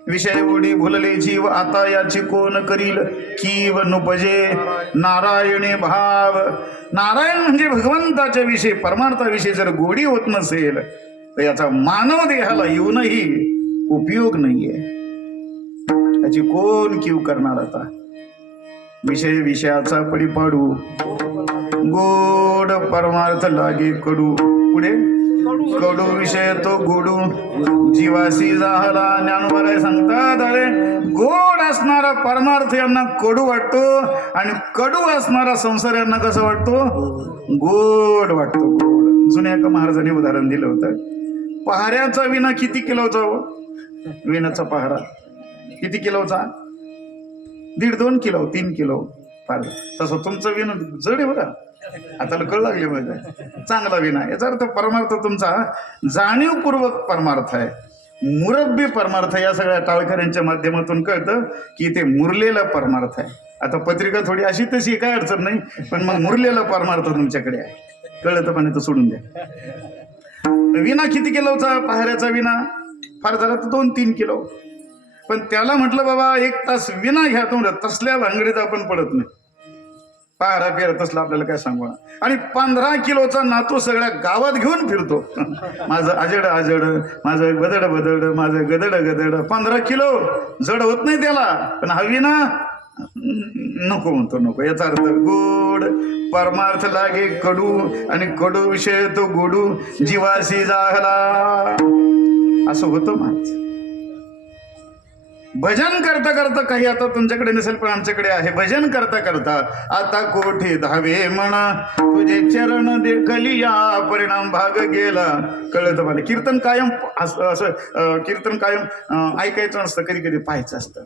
विषय गोडी भुलले जीव आता याची कोण करील कीव नुपजे नारायणे भाव. नारायण म्हणजे भगवंताच्या विषयी परमार्थाविषयी जर गोडी होत नसेल, तर याचा मानव देहाला येऊनही उपयोग नाहीये. त्याची कोण कीव करणार? आता विषय विषयाचा पडिपाडू गोड परमार्थ लागे कडू. पुढे कडू विषय तो गोडू जीवासी झाला. ज्ञानोबा सांगतात अरे गोड असणारा परमार्थ यांना कडू वाटतो आणि कडू असणारा संसार यांना कसं वाटतो? गोड वाटतो. गोड. जुन्या एका महाराजांनी उदाहरण दिलं होतं. पहाऱ्याचा विणा किती किलोचा हो? विणाचा पहारा किती किलोचा? 1.5-2 किलो 3 किलो फार. तसं तुमचं विण जड आहे बघा. आता कळ लागली म्हणजे चांगला विना. याचा अर्थ परमार्थ तुमचा जाणीवपूर्वक परमार्थ आहे, मुरब्बी परमार्थ. या सगळ्या टाळकऱ्यांच्या माध्यमातून कळतं की ते मुरलेला परमार्थ आहे. आता पत्रिका थोडी अशी तशी काय अडचण नाही, पण मग मुरलेला परमार्थ तुमच्याकडे आहे. कळतं पण तर सोडून द्या. विना किती किलोचा? पहाऱ्याचा विना फार झाला तर 2-3 किलो. पण त्याला म्हटलं बाबा 1 तास विना घ्या तुम्हाला, तसल्या भांगडीत आपण पडत नाही. पहारा पेर तसला आपल्याला काय सांगू. आणि 15 किलोचा नातू सगळ्या गावात घेऊन फिरतो. माझं आजड आजड, माझं बदड बदड, माझं गदड गदड. 15 किलो जड होत नाही त्याला, पण हवी ना नको म्हणतो नको. याचा अर्थ गोड परमार्थ लागे कडू आणि कडू विषय तो गोडू जीवासी झाला. असं होतं माझ. भजन करता करता, काही आता तुमच्याकडे नसेल पण आमच्याकडे आहे, भजन करता करता आता कोठे धावे म्हणा तुझे चरण देखली या परिणाम भाग गेला. कळत मला. कीर्तन कायम असं कीर्तन कायम ऐकायचं नसतं, कधी कधी पाहायचं असतं.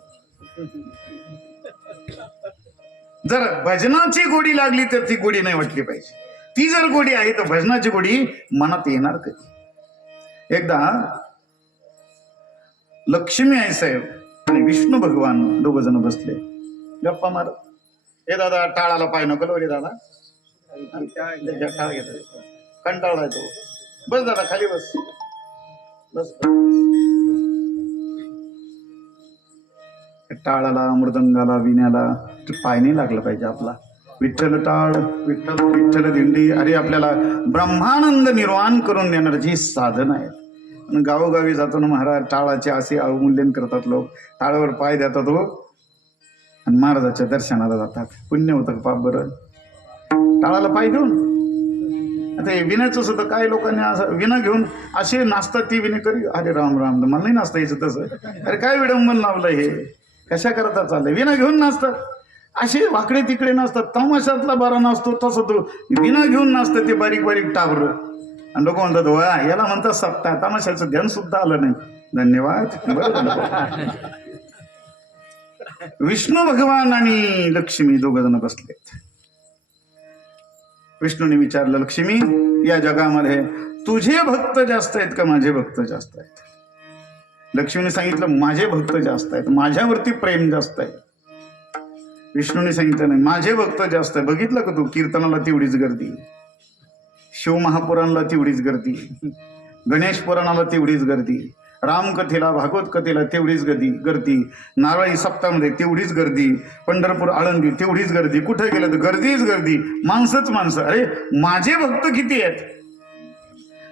जर भजनाची गोडी लागली तर ती गोडी नाही वाटली पाहिजे. ती जर गोडी आहे तर भजनाची गोडी मनात येणार कधी? एकदा लक्ष्मी आई साहेब आणि विष्णू भगवान दोघ जण बसले गप्पा मारत. हे दादा टाळाला पाय नको रे दादा, टाळ घेतो कंटाळा येतो. बस दादा खाली बस बस. टाळाला मृदंगाला विण्याला पाय नाही लागला पाहिजे आपला. विठ्ठल टाळ विठ्ठल विठ्ठल दिंडी. अरे आपल्याला ब्रह्मानंद निर्माण करून देणार जी साधन आहेत. गावोगावी जातो ना महाराज, टाळाचे असे अवमूल्यन करतात लोक. टाळावर पाय देतात हो आणि महाराजाच्या दर्शनाला जातात. पुण्य होतं पाप बरं टाळाला पाय घेऊन. आता हे विण्याचं सुद्धा काय लोकांनी असं विना घेऊन असे नाचतात. ती विणेकरी अरे राम राम, मला नाही नाचता यायचं तसं. अरे काय विडंबन लावलं हे, कशा करता चाललंय? विना घेऊन नाचतात, असे वाकडे तिकडे नाचतात. तमाशातला बारा नाचतो तसं तो विना घेऊन नाचतं. ते बारीक बारीक टावर आणि लोक म्हणतात वा याला म्हणतात सप्ताह. तमाशाचं ध्यान सुद्धा आलं नाही. धन्यवाद. विष्णू भगवान आणि लक्ष्मी दोघ जण बसलेत. विष्णूने विचारलं लक्ष्मी या जगामध्ये तुझे भक्त जास्त आहेत का माझे भक्त जास्त आहेत? लक्ष्मीने सांगितलं माझे भक्त जास्त आहेत, माझ्यावरती प्रेम जास्त आहे. विष्णूने सांगितलं नाही माझे भक्त जास्त आहे. बघितलं का तू कीर्तनाला तेवढीच गर्दी, शिवमहापुराणला तेवढीच गर्दी, गणेश पुराणाला तेवढीच गर्दी, रामकथेला भागवत कथेला तेवढीच गर्दी, नारळी सप्तामध्ये तेवढीच गर्दी, पंढरपूर आळंदी तेवढीच गर्दी. कुठे गेलं तर गर्दीच गर्दी, माणसंच माणसं. अरे माझे भक्त किती आहेत?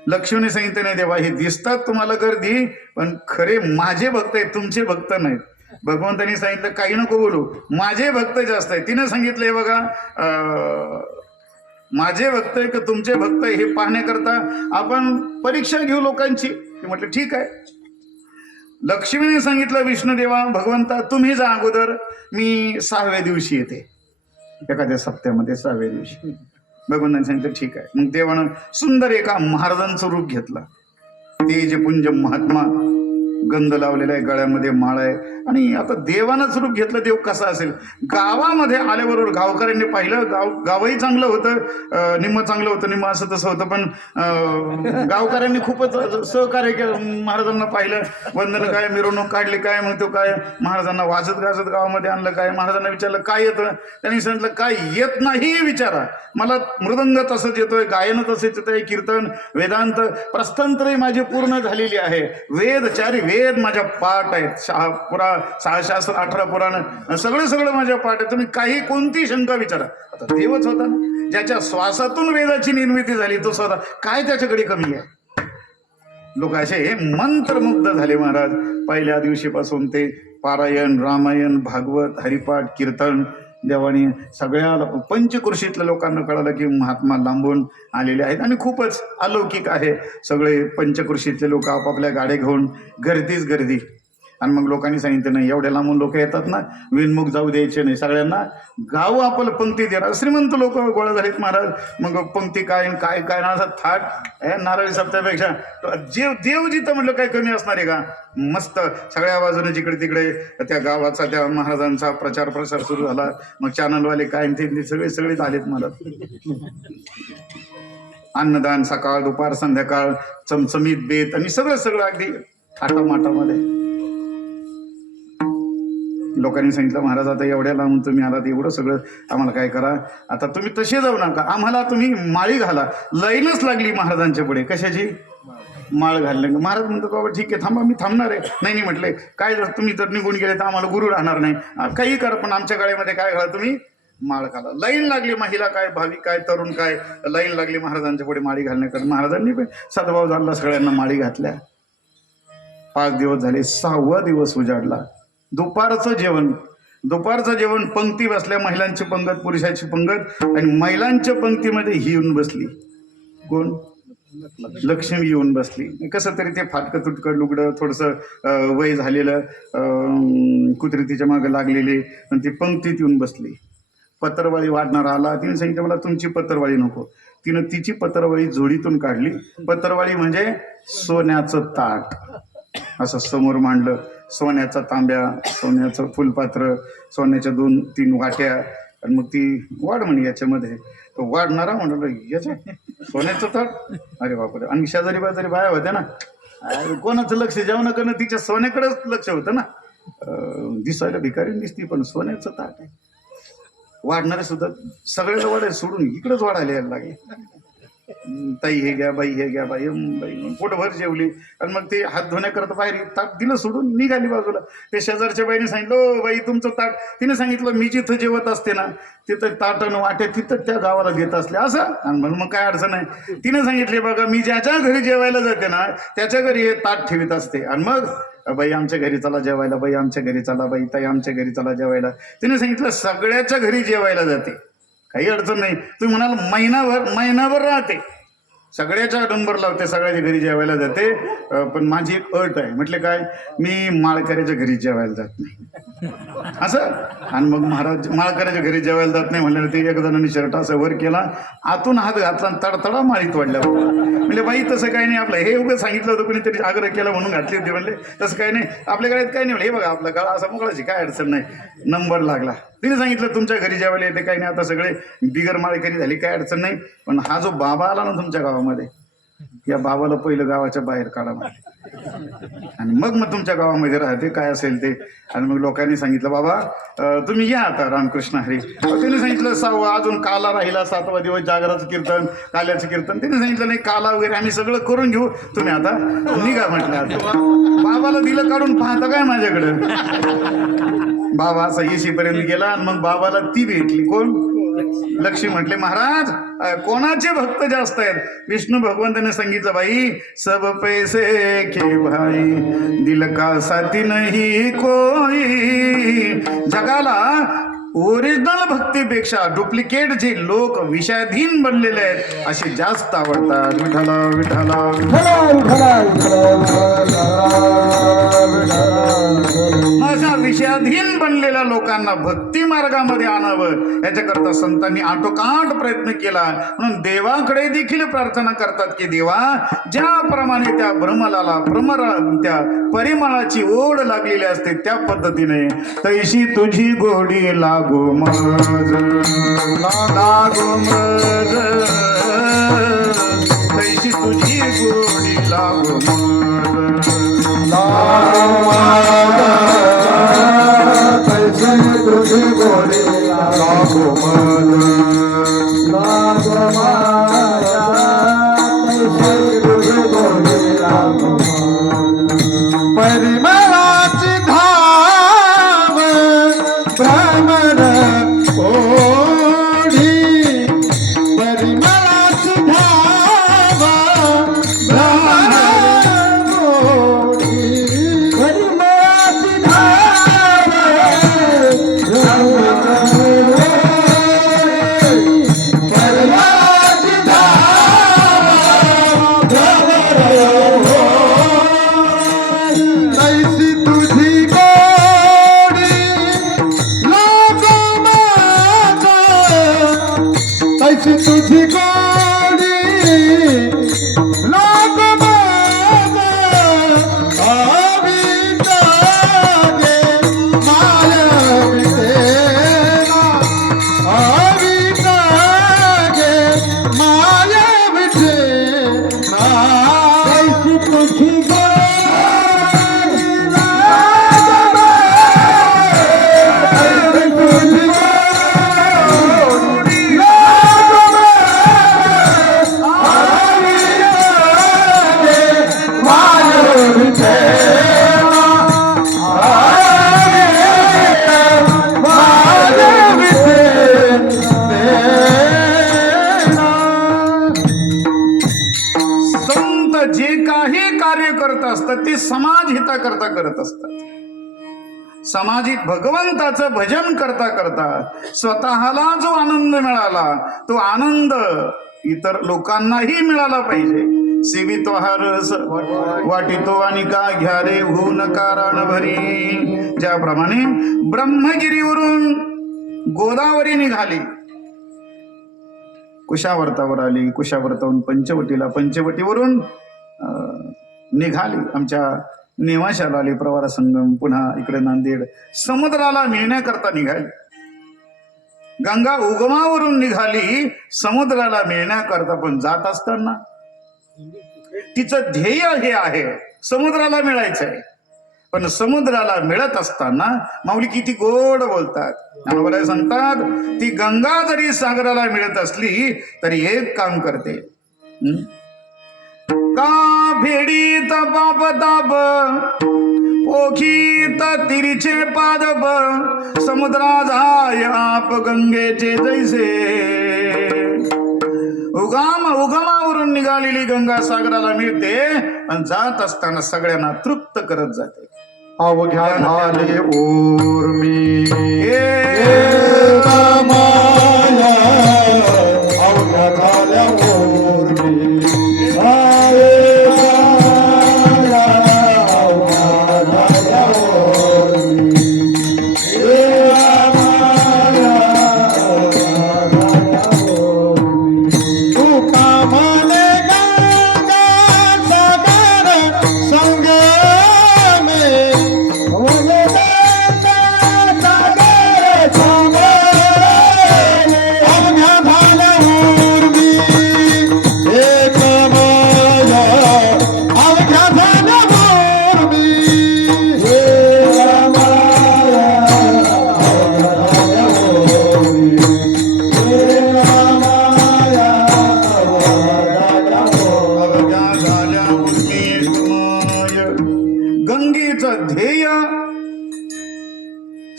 लक्ष्मीने सांगितलं नाही देवा हे दिसतात तुम्हाला गर्दी, पण खरे माझे भक्त आहेत तुमचे भक्त नाहीत. भगवंतांनी सांगितलं काही नको बोलू, माझे भक्त जास्त आहे. तिनं सांगितलंय बघा, माझे भक्त आहे का तुमचे भक्त आहे हे पाहण्याकरता आपण परीक्षा घेऊ लोकांची. ते म्हटलं ठीक आहे. लक्ष्मीने सांगितलं विष्णुदेवा भगवंता तुम्ही जा अगोदर, मी 6व्या दिवशी येते, एखाद्या सप्त्यामध्ये 6व्या दिवशी. भगवंतांनी सांगितलं ठीक आहे. मग देवानं सुंदर एका महाराजांचं रूप घेतलं. ते जे पुंज महात्मा, गंध लावलेला आहे, गळ्यामध्ये माळ आहे. आणि आता देवानंच रूप घेतलं. देव कसा असेल? गावामध्ये आल्याबरोबर गावकऱ्यांनी पाहिलं, गावही चांगलं होतं, निम्म चांगलं होतं, निम्म असं तसं होतं, पण गावकऱ्यांनी खूपच सहकार्य केलं. महाराजांना पाहिलं, वंदन काय, मिरवणूक काढली काय, मग तो काय महाराजांना वाजत गाजत गावामध्ये आणलं काय. महाराजांना विचारलं काय येतं, त्यांनी सांगितलं काय येत नाही विचारा, मला मृदंग तसंच येतोय, गायन तसंच येतंय, कीर्तन, वेदांत, प्रस्थांतरही माझी पूर्ण झालेली आहे, वेद 4 वेद माझ्या पाठ आहेत, 6 शास्त्र 18 पुराण सगळं माझ्या पाठ आहे. तुम्ही काही कोणती शंका विचारा. आता देवच होता ना, ज्याच्या श्वासातून वेदाची निर्मिती झाली तो स्वतः, काय त्याच्याकडे कमी आहे? लोक असे मंत्रमुग्ध झाले महाराज. पहिल्या दिवशीपासून ते पारायण, रामायण, भागवत, हरिपाठ, कीर्तन, देवानी सगळ्या पंचकृषीतल्या लोकांना कळालं की महात्मा लांबून आलेले आहेत आणि खूपच अलौकिक आहे. सगळे पंचकृषीतले लोक आपापल्या गाड्या घेऊन गर्दीच गर्दी. आणि मग लोकांनी सांगितलं नाही, एवढ्या लांबून लोक येतात ना, विनमुख जाऊ द्यायचे नाही, सगळ्यांना गाव आपलं पंक्ती देणार. श्रीमंत लोक गोळा झालेत महाराज. मग पंक्ती काय काय काय ना, असा थाट नारळी सप्त्यापेक्षा देव जिथं म्हटलं काय कमी असणार आहे का? मस्त सगळ्या बाजूने जिकडे तिकडे त्या गावाचा, त्या महाराजांचा प्रचार प्रसार सुरू झाला. मग चॅनलवाले काय ते सगळे आलेत महाराज. अन्नदान सकाळ दुपार संध्याकाळ, चमचमीत बेत आणि सगळं अगदी थाटामाटामध्ये. लोकांनी सांगितलं महाराज आता एवढ्या लांबून तुम्ही आलात, एवढं सगळं आम्हाला काय करा, आता तुम्ही तसे जाऊ नका, आम्हाला तुम्ही माळी घाला. लाईनच लागली महाराजांच्या पुढे. कशाची? माळ घालणे. महाराज म्हणतात बाबा ठीक आहे थांबा, मी थांबणार आहे. नाही म्हटले काय जर तुम्ही जर निघून गेले तर आम्हाला गुरु राहणार नाही, काही करा पण आमच्या गळ्यामध्ये काय घाला, तुम्ही माळ घाला. लाईन लागली, महिला काय, भाविक काय, तरुण काय, लाईन लागली महाराजांच्या पुढे माळी घालण्याकडे. महाराजांनी पण सद्भाव झाला, सगळ्यांना माळी घातल्या. 5 दिवस झाले. 6वा दिवस उजाडला. दुपारचं जेवण पंक्ती बसल्या, महिलांची पंगत, पुरुषाची पंगत, आणि महिलांच्या पंक्तीमध्ये ही येऊन बसली. कोण? लक्ष्मी येऊन बसली. कसं तरी ते फाटकं तुटकं लुगडं, थोडंसं वय झालेलं, कुत्री तिच्या मागं लागलेली, आणि ती पंक्तीत येऊन बसली. पत्रवाळी वाढणार आला. तिने सांगितलं मला तुमची पत्रवाळी नको. तिनं तिची पत्रवाळी जोडीतून काढली. पत्रवाळी म्हणजे सोन्याचं ताट असं समोर मांडलं. सोन्याचा तांब्या, सोन्याचं फुलपात्र, सोन्याच्या 2-3 वाट्या, आणि मग ती वाढ म्हणे याच्यामध्ये. तो वाढणारा म्हणलं याच्या सोन्याचं ताट, अरे बापरे. आणि शेजारी बाजारी बाया होत्या ना, कोणाचं लक्ष जेवण करणं, तिच्या सोन्याकडेच लक्ष होतं ना. दिसायला भिकारी दिसती पण सोन्याचं ताट आहे. वाढणारे सुद्धा सगळ्याला वाढायला सोडून इकडेच वाढायला यायला लागले. ताई हे घ्या, बाई हे घ्या, बाई पोटभर जेवली. आणि मग ते हात धुण्याकरता बाहेर ताट दिलं सोडून निघाली बाजूला. ते शेजारच्या बाईने सांगितलं ओ बाई तुमचं ताट. तिने सांगितलं मी जिथं जेवत असते ना तिथं ताटन वाट्या तिथं त्या गावाला देत असले असं. आणि म्हणून मग काय अडचण आहे. तिने सांगितले बघा मी ज्याच्या घरी जेवायला जाते ना त्याच्या घरी हे ताट ठेवीत असते. आणि मग बाई आमच्या घरी चला जेवायला, बाई आमच्या घरी चला, बाई ताई आमच्या घरी चला जेवायला. तिने सांगितलं सगळ्याच्या घरी जेवायला जाते, काही अडचण नाही. तुम्ही म्हणाल महिनाभर राहते, सगळ्याच्या नंबर लावते, सगळ्याच्या घरी जेवायला जाते, पण माझी एक अट आहे. म्हटले काय? मी माळकऱ्याच्या घरी जेवायला जात नाही असं. आणि मग महाराज माळकऱ्याच्या घरी जेवायला जात नाही म्हणल्यावर ते एक जणांनी शर्ट असं वर केला, आतून हात घातला आणि तडतडा माळीत वाढल्या. म्हणजे बाई तसं काही नाही, आपलं हे उभं सांगितलं होतं कोणीतरी आग्रह केला म्हणून घातली होती. म्हणले तसं काही नाही, आपल्या गळ्यात काही नाही. हे बघा आपला गळा असा मोकळाची, काय अडचण नाही. नंबर लागला. तिने सांगितलं तुमच्या घरी जेवायला येते, काही नाही, आता सगळे बिगर माळकरी झाली, काय अडचण नाही. पण हा जो बाबा आला ना तुमच्या गावामध्ये, या बाबाला पहिलं गावाच्या बाहेर काढा आणि मग तुमच्या गावामध्ये राहते, काय असेल ते. आणि मग लोकांनी सांगितलं बाबा तुम्ही या आता रामकृष्ण हरी. तिने सांगितलं 6वा अजून काला राहिला, 7वा दिवस जागराचं कीर्तन, काल्याचं कीर्तन. तिने सांगितलं नाही काला वगैरे आम्ही सगळं करून घेऊ, तुम्ही आता निघा. म्हटलं बाबाला दिलं काढून, पाहता काय माझ्याकडं. बाबा असं येशीपर्यंत गेला. आणि मग बाबाला ती भेटली. कोण? लक्ष्मी म्हटले महाराज कोणाचे भक्त जास्त आहेत? विष्णू भगवंताने सांगितलं बाई सब पैसे के भाई दिल का साथी नाही कोई. जगाला ओरिजिनल भक्तीपेक्षा डुप्लिकेट जे लोक विषयाधीन बनलेले आहेत असे जास्त आवडतात. विठाला विठाला अशा विषयाधीन बनलेल्या लोकांना भक्ती मार्गामध्ये आणावं याच्याकरता संतांनी आटोकाट प्रयत्न केला. म्हणून देवाकडे देखील प्रार्थना करतात की देवा ज्याप्रमाणे त्या भ्रमलाला त्या परिमळाची ओढ लागलेली असते त्या पद्धतीने तैशी तुझी गोडी लागो मज लागो मज तैशी तुझी गोडी लागो मज तुझी गोडी लागो मज तुझी गोडी लागो परिमळाची धाम भ्रमर ओढी परिमळाची धाम भ्रमर ओढी परिमळाची धाम परिमळाची धाम तैसी तुझी गोडी लागो मज तैसी तुझी गोडी लागो मज आवितागे मायावितेना आवितागे मायावितेना तैसी तुझी गोडी लागो तैसी तुझी गोडी लागो आवितागे मायावितेना संत जे काही कार्य करत असतात ते समाज हिताकरता करत असतात. समाजिक भगवंताचं भजन करता करता स्वतःला जो आनंद मिळाला तो आनंद इतर लोकांनाही मिळाला पाहिजे. सेवितो हा रस वाटितो आणि का घ्या रे होऊ नका रान भरी. ज्याप्रमाणे ब्रह्मगिरीवरून गोदावरी निघाली कुशावर्तावर आली, कुशावर्तावरून पंचवटीला, पंचवटीवरून निघाली आमच्या नेवाशाला आली, प्रवारा संगम, पुन्हा इकडे नांदेड, समुद्राला मिळण्याकरता निघाली. गंगा उगमावरून निघाली समुद्राला मिळण्याकरता, पण जात असताना तिचं ध्येय हे आहे समुद्राला मिळायचंय. पण समुद्राला मिळत असताना माऊली किती गोड बोलतात. ज्ञानोबा सांगतात ती गंगा जरी सागराला मिळत असली तरी एक काम करते. का फेडीत पाप ताप ओखीत तिरछे पादप समुद्रा जाय आप गंगेचे जैसे. उगमावरून निघालेली गंगा सागराला मिळते आणि जात असताना सगळ्यांना तृप्त करत जाते. अवघ्या झाले ओर्मी माया अवघ्या झाल्या ओर्मी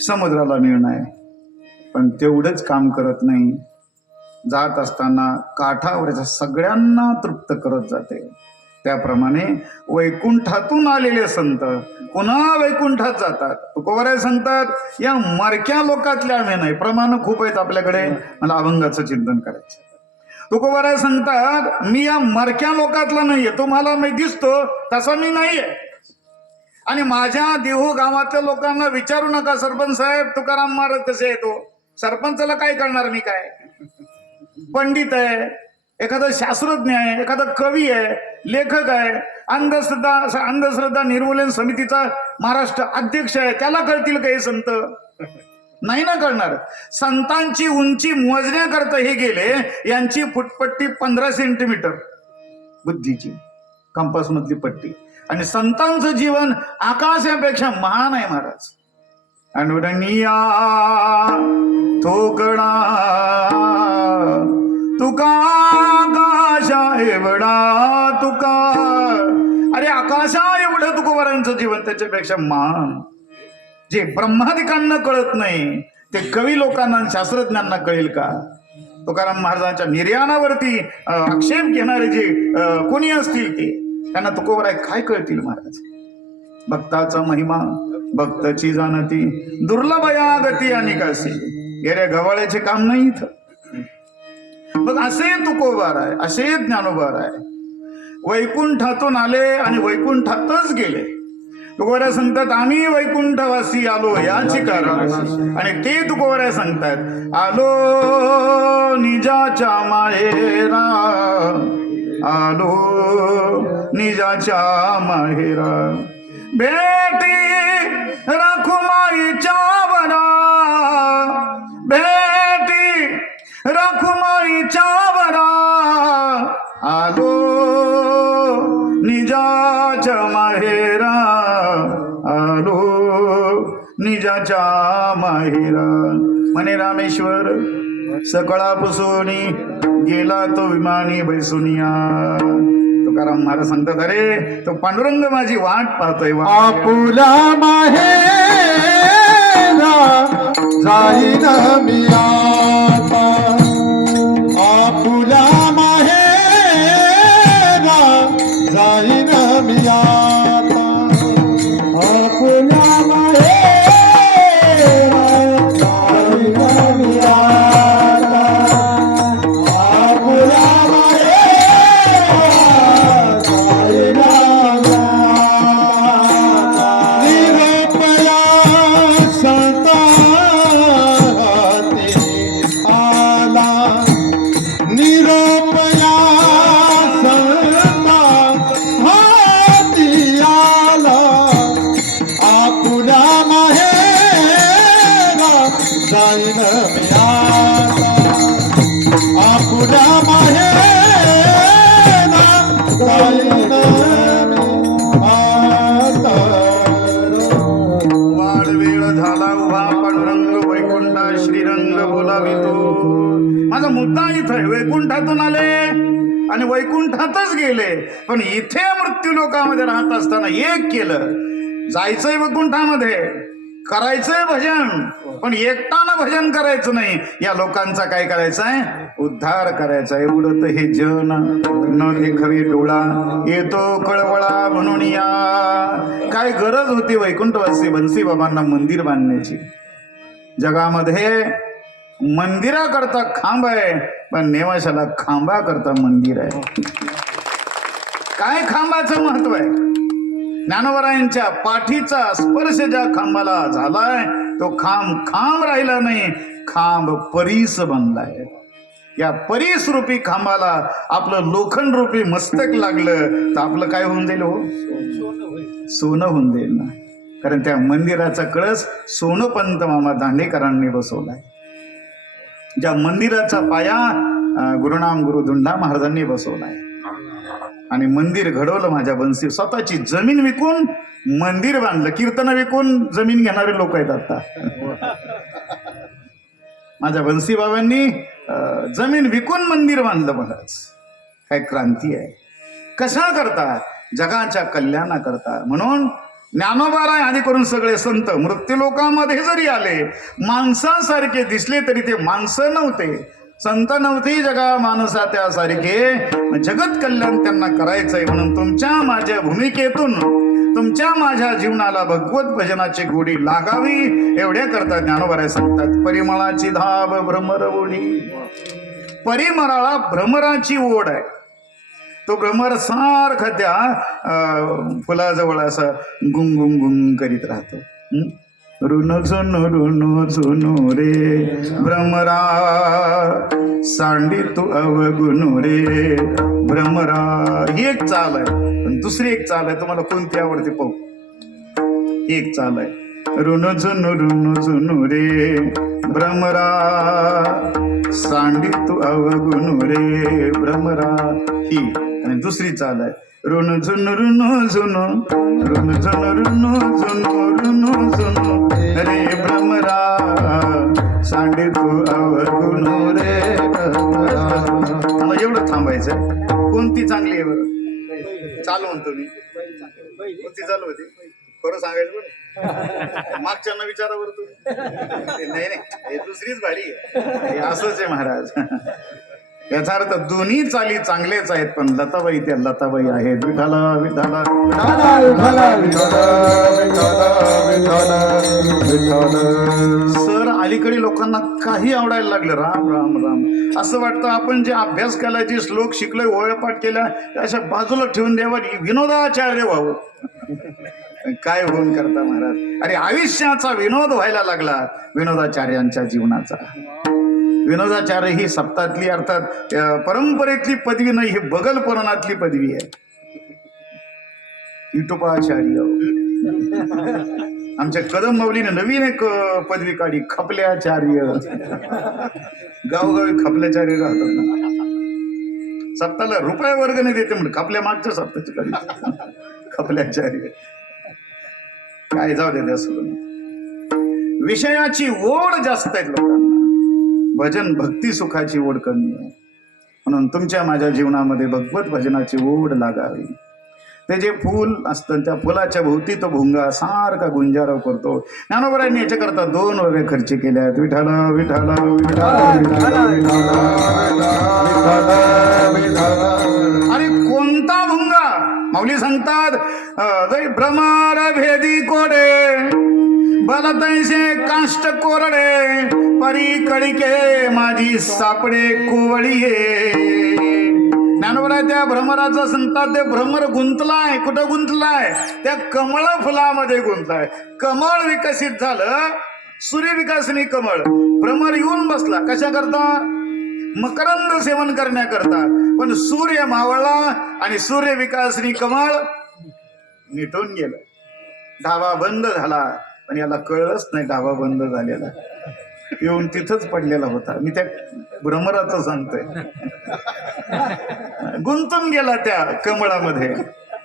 समुद्राला मिळणं आहे. पण तेवढंच काम करत नाही. जात असताना काठावरच्या सगळ्यांना तृप्त करत जाते. त्याप्रमाणे वैकुंठातून आलेले संत पुन्हा वैकुंठात जातात. तुकोबाराय सांगतात या मरक्या लोकातल्या आम्ही नाही. प्रमाण खूप आहेत आपल्याकडे, मला अभंगाचं चिंतन करायचं. तुकोबाराय सांगतात मी या मरक्या लोकातला नाहीये, तुम्हाला मी दिसतो तसा मी नाहीये. आणि माझ्या देहू गावातल्या लोकांना विचारू नका सरपंच साहेब तुकाराम महाराज कसे आहे. तो सरपंचाला काय करणार मी, काय पंडित आहे, एखादा शास्त्रज्ञ आहे, एखादा कवी आहे, लेखक आहे, अंधश्रद्धा निर्मूलन समितीचा महाराष्ट्र अध्यक्ष आहे, त्याला कळतील का हे संत? नाही ना कळणार. संतांची उंची मोजण्याकरता हे गेले, यांची फुटपट्टी 15 सेंटीमीटर बुद्धीची कंपास मधली पट्टी, आणि संतांचं जीवन आकाशापेक्षा महान आहे महाराज. अनुरणीया थोकडा तुका आकाशा एवढा तुका, अरे आकाशा एवढं तुकोबारांचं जीवन त्याच्यापेक्षा महान. जे ब्रह्मादिकांना कळत नाही ते कवी लोकांना शास्त्रज्ञांना कळेल का? तुकाराम महाराजांच्या निर्याणावरती आक्षेप घेणारे जे कोणी असतील ते, त्यांना तुकोबाराय काय कळतील महाराज? भक्ताचा महिमा भक्ताची जाणती, दुर्लभ या गती अनेकासी, गेल्या गवाळ्याचे काम नाही इथं. मग असे तुकोबाराय, असे ज्ञानोबाराय वैकुंठातून आले आणि वैकुंठातच गेले. तुकोबाराय सांगतात आम्ही वैकुंठवासी आलो याची कारण, आणि ते तुकोबाराय सांगतात आलो निजाच्या माहेरा, आलो निजाच्या माहेरा, बेटी रखुमाईच्या वरा, बेटी रखुमाईच्या वरा, आलो निजाच्या माहेरा, आलो निजाच्या माहेरा. म्हणे रामेश्वर सकळापासून गेला तो विमानी बैसुनिया. तुकाराम महाराज सांगतात अरे तो पांडुरंग माझी वाट पाहतोय. आपुला माहेरा जाईन मी आता, आपुला माहेरा जाईन मी आता, आपुला माहेरा जाईन मी आता, आपुला माहेरा जाईन मी आता. निरपया संतांनी आला, निरपया संतांनी आला, आपुला माहेरा जाईन मी आता, आपुला माहेरा जाईन मी आता. वाढ वेळ झाला उभा पांडुरंग वैकुंठा श्रीरंग बोलावितो. माझा मुद्दा इथं आहे, वैकुंठातून आले आणि वैकुंठातच गेले, पण इथे मृत्यू लोकामध्ये राहत असताना एक केलं, जायचंय वैकुंठामध्ये, करायचंय भजन, पण एकटानं भजन करायचं नाही. या लोकांचा काय करायचा आहे? उद्धार करायचा आहे. उडत हे जन न देखवे डोळा, येतो कळवळा म्हणून या. काय गरज होती वैकुंठवासी बन्सी बाबांना मंदिर बांधण्याची? जगामध्ये मंदिराकरता खांब आहे, पण नेवाशाला खांबा करता मंदिर आहे. काय खांबाचं महत्व आहे? ज्ञानोबारायांच्या पाठीचा स्पर्श ज्या खांबाला झालाय तो खांब खांब राहिला नाही, खांब परीस बनलाय. या परीस रूपी खांबाला आपलं लोखंड रूपी मस्तक लागलं तर आपलं काय होऊन जाईल हो? सोनं होऊन जाईल ना. कारण त्या मंदिराचा कळस सोनोपंत मामा दांडेकरांनी बसवलाय. ज्या मंदिराचा पाया गुरुनाम गुरुदुंडा महाराजांनी बसवलाय. आणि मंदिर घडवलं माझ्या बन्सी. स्वतःची जमीन विकून मंदिर बांधलं. कीर्तन विकून जमीन घेणारे लोक आहेत आता. माझ्या बन्सी बाबांनी जमीन विकून मंदिर बांधलं. महाराज काय क्रांती आहे. कशा करता? जगाच्या कल्याणा करता. म्हणून ज्ञानोबाराय आदी करून सगळे संत मृत्यू लोकांमध्ये जरी आले, माणसांसारखे दिसले तरी ते माणसं नव्हते, संत नव्हती जगा माणसा त्यासारखे, जगत कल्याण त्यांना करायचंय म्हणून तुमच्या माझ्या भूमिकेतून तुमच्या माझ्या जीवनाला भगवत भजनाची गोडी लागावी एवढ्या करता ज्ञानोबराय सांगतात. परिमळाची धाव भ्रमर ओढी. परिमळाला भ्रमराची ओढ आहे. तो भ्रमर सारखा त्या फुलाजवळ असं गुंग गुंग गुंग करीत राहतो. रुनु झुनु रे भ्रमरा सांडी तू अवगुनु रे भ्रमरा. ही एक चाल आहे. पण दुसरी एक चाल आहे, तुम्हाला कोणती आवडते पाहू. ही एक चाल आहे. रुनु झुनु रे भ्रमरा सांडी तू अवगुनु रे भ्रमरा. ही आणि दुसरी चाल आहे. रुनु झुनु रुनु झुनु रुनु झुनु रुनु झुनु रुनु झुनु रे भ्रमरा सांडी तू अवगुनु रे भ्रमरा. मला एवढं थांबायचं. कोणती चांगली आहे बरं? चालू म्हणतो मी. कोणती चालू होती? खरं सांगायचं बरं. मागच्यांना विचारा बरं तुम्ही. नाही नाही, हे दुसरीच भारी आहे. हे असंच आहे महाराज. याचा अर्थ दोन्ही चाली चांगलेच आहेत, पण लताबाई त्या लताबाई आहेत. विठाला विठाला सर अलीकडे लोकांना काही आवडायला लागलं. राम राम राम असं वाटतं आपण जे अभ्यास केला, जे श्लोक शिकलोय, ओळपाठ केल्या, अशा बाजूला ठेवून द्यावा, विनोदाचार्य व्हावं. काय होऊन करता महाराज. अरे आयुष्याचा विनोद व्हायला लागला विनोदाचार्यांच्या जीवनाचा. विनोदाचार्य ही सप्तातली अर्थात परंपरेतली पदवी नाही, ही बगलपणातली पदवी आहे. युटुपाचार्य. आमच्या कदम माऊलीने नवीन एक पदवी काढली, खपल्याचार्य. गावोगावी खपल्याचार्य राहतात ना. सप्ताला रुपये वर्ग नाही देते म्हणून खपल्या मागच्या सप्ताची काढली खपल्याचार्य. काय जाऊ दे सोडून. विषयाची ओढ जास्त आहेत लोकांना, भजन भक्ती सुखाची ओढ कमी आहे. म्हणून तुमच्या माझ्या जीवनामध्ये भगवत भजनाची ओढ लागावी. ते जे फूल असतं त्या फुलाच्या भोवती तो भुंगा सारखा गुंजाराव करतो. ज्ञानोबरायांनी याच्याकरता 2 वगैरे खर्च केले आहेत. विठाला विठाला अरे कोणता भुंगा. माऊली सांगतात भ्रमर भेदी कोडे बलतैसे काष्ट कोरडे परी कडिके माझी सापडे कोवळीये. ज्ञानोबराय त्या भ्रमराचं सांगतात ते भ्रमर गुंतलाय. कुठं गुंतलाय? त्या कमळ फुलामध्ये गुंतलाय. कमळ विकसित झालं, सूर्य विकासनी कमळ. भ्रमर येऊन बसला कशा करता? मकरंद सेवन करण्याकरता. पण सूर्य मावळला आणि सूर्य विकासनी कमळ मिटून गेलं. ढाबा बंद झाला, पण याला कळलंच नाही ढाबा बंद झालेला. येऊन तिथंच पडलेला होता. मी त्या भ्रमराचं सांगतोय. गुंतून गेला त्या कमळामध्ये.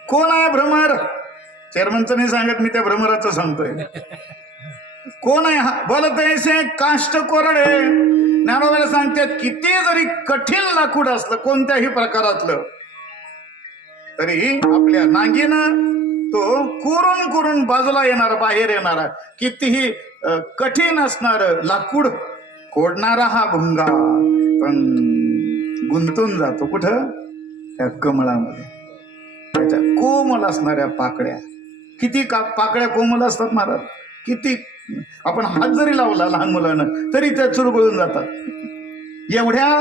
कोण आहे भ्रमर? चेअरमनचं नाही सांगत, मी त्या भ्रमराचं सांगतोय. कोण आहे हा? बोलतैसे काष्ट कोरडे. ज्ञानोबाला सांगतात किती जरी कठीण लाकूड असलं कोणत्याही प्रकारातलं, तरी आपल्या नांगीनं तो कोरून कोरून बाजूला येणारा, बाहेर येणारा, कितीही कठीण असणार लाकूड कोडणारा हा भुंगा पण गुंतून जातो. कुठं? त्या कमळामध्ये. त्याच्या कोमल असणाऱ्या पाकड्या. किती पाकड्या कोमल असतात महाराज. किती आपण हात जरी लावला लहान मुलांना तरी त्या चुरगळून जातात. एवढ्या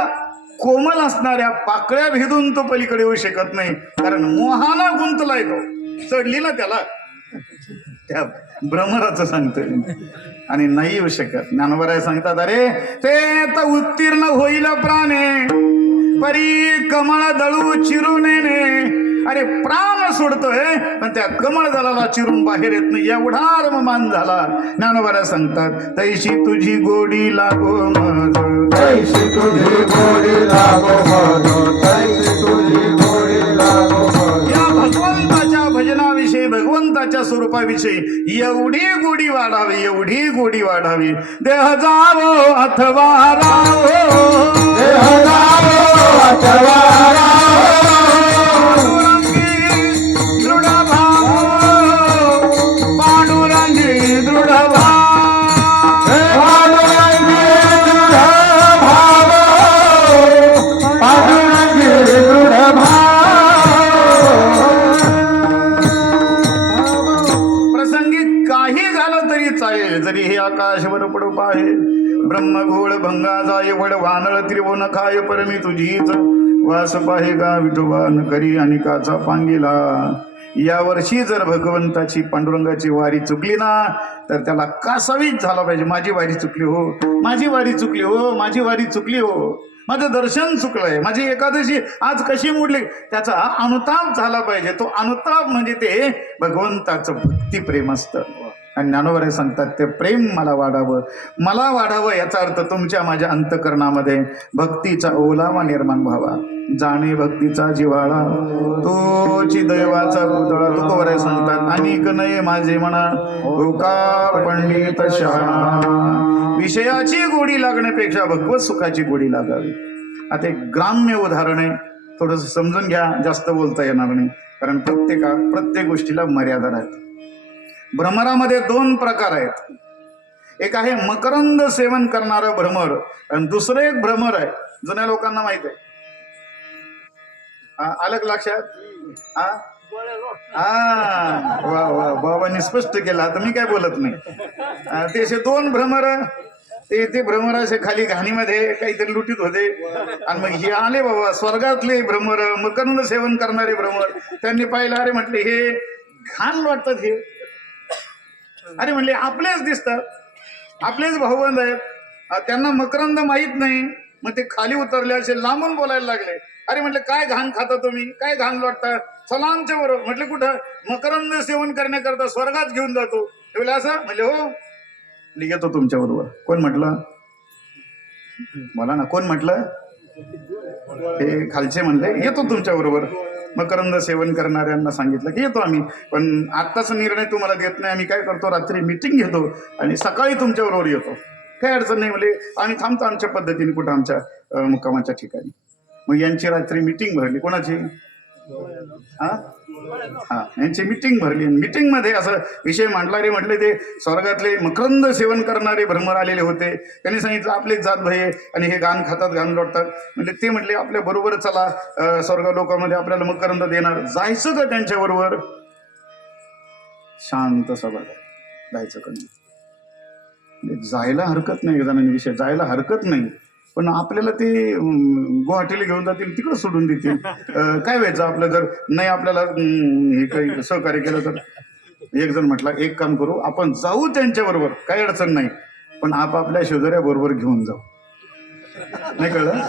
कोमल असणाऱ्या पाकळ्या भेदून तो पलीकडे येऊ शकत नाही, कारण मोहाना गुंतलाय तो. चढली ना त्याला. त्या भ्रमराचं सांगतोय. आणि नाही येऊ शकत. ज्ञानोबराय सांगतात अरे ते तर उत्तीर्ण होईल प्राणे परी कमळ दळू चिरू नेने. अरे प्राण सोडतोय पण त्या कमळ दलाला चिरून बाहेर येत नाही, एवढा रममान झाला. ज्ञानोबराय सांगतात तैशी तुझी गोडी लागो मज, तैशी तुझी गोडी लागो मज, तैशी तुझी गोडी लागो मज. या भगवंताच्या भजनाविषयी, भगवंताच्या स्वरूपाविषयी एवढी गोडी वाढावी, एवढी गोडी वाढावी. देह जावो अथवा रावो, देह जावो अथवा रावो, दृढ भाव पांडुरंगी दृढ भाव, पांडुरंगी दृढ भाव, गंगा जाय वड वानळ त्रिभुवन खाय परमी तुझीच वास पाहे गा विठोबा न करी अनिकाचा पांगिला. या वर्षी जर भगवंताची पांडुरंगाची वारी चुकली ना तर त्याला कासावीच झाला पाहिजे. माझी वारी चुकली हो, माझी वारी चुकली हो, माझी वारी चुकली हो, माझं दर्शन चुकलंय, माझी एकादशी आज कशी मोडली, त्याचा अनुताप झाला पाहिजे. तो अनुताप म्हणजे ते भगवंताचं भक्ती प्रेम असतं. आणि ज्ञानोबा सांगतात ते प्रेम मला वाढावं याचा अर्थ तुमच्या माझ्या अंतकरणामध्ये भक्तीचा ओलावा निर्माण व्हावा. जाणे भक्तीचा जिव्हाळा तोची दैवाचा पुतळा. तुकोबराय सांगतात अनिक नये माझे म्हणा होकार पंडित शहाणा. विषयाची गोडी लागण्यापेक्षा भगवत सुखाची गोडी लागावी. आता एक ग्राम्य उदाहरण आहे, थोडंसं समजून घ्या, जास्त बोलता येणार नाही कारण प्रत्येक गोष्टीला मर्यादा आहेत. भ्रमरामध्ये 2 प्रकार आहेत. एक आहे मकरंद सेवन करणारं भ्रमर आणि दुसरं एक भ्रमर आहे, जुन्या लोकांना माहित आहे. अलग लक्षात? वा वा, बाबांनी स्पष्ट केला, आता मी काय बोलत नाही. ते असे 2 भ्रमर, ते भ्रमर असे खाली घाणीमध्ये काहीतरी लुटीत होते आणि मग हे आले बाबा स्वर्गातले भ्रमर, मकरंद सेवन करणारे भ्रमर. त्यांनी पाहिलं, अरे म्हटले हे घाण वाटतात, हे अरे म्हणले आपलेच दिसतात, आपलेच भाऊबंद आहेत, त्यांना मकरंद माहीत नाही. मग ते खाली उतरले, असे लांबून बोलायला लागले. अरे म्हटलं काय घाण खाता तुम्ही, काय घाण वाटता, चला आमच्या बरोबर. म्हटलं कुठं? मकरंद सेवन करण्याकरता स्वर्गात घेऊन जातो. ते बोले असं म्हणले, हो येतो तुमच्या बरोबर. कोण म्हटलं? मला ना कोण म्हटलं? हे खालचे म्हणले येतो तुमच्या बरोबर. मकरंद सेवन करणाऱ्यांना सांगितलं की येतो आम्ही, पण आत्ताचा निर्णय तुम्हाला देत नाही. आम्ही काय करतो, रात्री मीटिंग घेतो आणि सकाळी तुमच्या बरोबर येतो. काही अडचण नाही. म्हणजे आम्ही थांबतो आमच्या पद्धतीने कुठं आमच्या मुक्कामाच्या ठिकाणी. मग यांची रात्री मीटिंग भरली. कोणाची? यांची मीटिंग भरली. मीटिंग मध्ये असं विषय मांडला. रे म्हटले ते स्वर्गातले मकरंद सेवन करणारे भ्रमर आलेले होते. त्यांनी सांगितलं आपलेच जात भये आणि हे घाण खातात, घाण लोटतात. म्हणजे ते म्हटले आपल्या बरोबर चला, स्वर्ग लोकांमध्ये आपल्याला मकरंद देणार. जायचं का त्यांच्या बरोबर? शांत सभा, जायचं का नाही? जायला हरकत नाही, जणांनी विषय जायला हरकत नाही, पण आपल्याला ते गुवाहाटीला घेऊन जातील, तिकडं सोडून देतील. काय व्हायचं आपलं जर नाही आपल्याला हे काही सहकार्य केलं तर? एक जण म्हटला एक काम करू, आपण जाऊ त्यांच्या बरोबर, काही अडचण नाही, पण आपापल्या शेजाऱ्या बरोबर घेऊन जाऊ. नाही कळलं?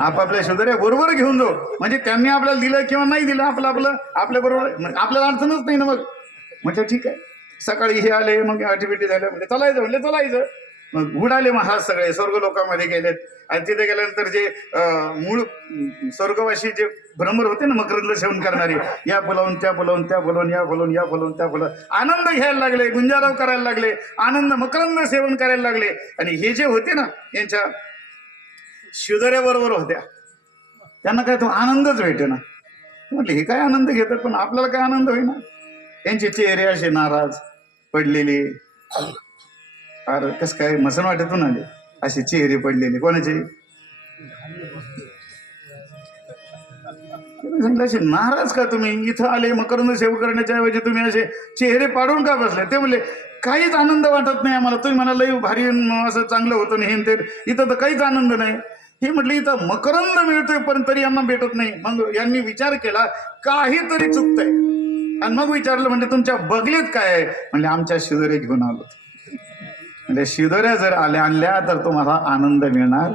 आपापल्या शेजाऱ्या बरोबर घेऊन जाऊ, म्हणजे त्यांनी आपल्याला दिलं किंवा नाही दिलं, आपल्या बरोबर आपल्याला अडचणच नाही ना. मग म्हटलं ठीक आहे. सकाळी हे आले, मग ऍक्टिव्हिटी झाल्या, म्हणजे चलायचं, म्हणले चलायचं. मग उडाले महाराज सगळे स्वर्ग लोकांमध्ये गेलेत. आणि तिथे गेल्यानंतर जे मूळ स्वर्गवासी जे भ्रमर होते ना मकरंद सेवन करणारे, या बोलावून त्या बोलावून, त्या बोलावून, या बोलावून, या बोलावून, त्या बोलावून आनंद घ्यायला लागले, गुंजाराव करायला लागले, आनंद मकरंद सेवन करायला लागले. आणि हे जे होते ना यांच्या शेजाऱ्या बरोबर होत्या, त्यांना काय तो आनंदच भेटे ना. म्हटले हे काय आनंद घेतात, पण आपल्याला काय आनंद होईना. यांचे चेहरे असे नाराज पडलेले, अरे कस काय मसन वाटेतून आले असे चेहरे पडलेले. कोणाचे? सांगितलं असे नाराज का तुम्ही? इथं आले मकरंद सेवा करण्याच्या ऐवजी तुम्ही असे चेहरे पाडून का बसले? ते म्हणले काहीच आनंद वाटत नाही आम्हाला. तुम्ही म्हणाल लई भारी असं चांगलं होतं नाही, ते इथं तर काहीच आनंद नाही. हे म्हटलं इथं मकरंद मिळतोय पण तरी यांना भेटत नाही. मग यांनी विचार केला काहीतरी चुकतंय, आणि मग विचारलं म्हणजे तुमच्या बगलीत काय आहे? म्हणजे आमच्या शिदोऱ्या घेऊन आलो. म्हणजे शिदोऱ्या जर आणल्या तर तुम्हाला आनंद मिळणार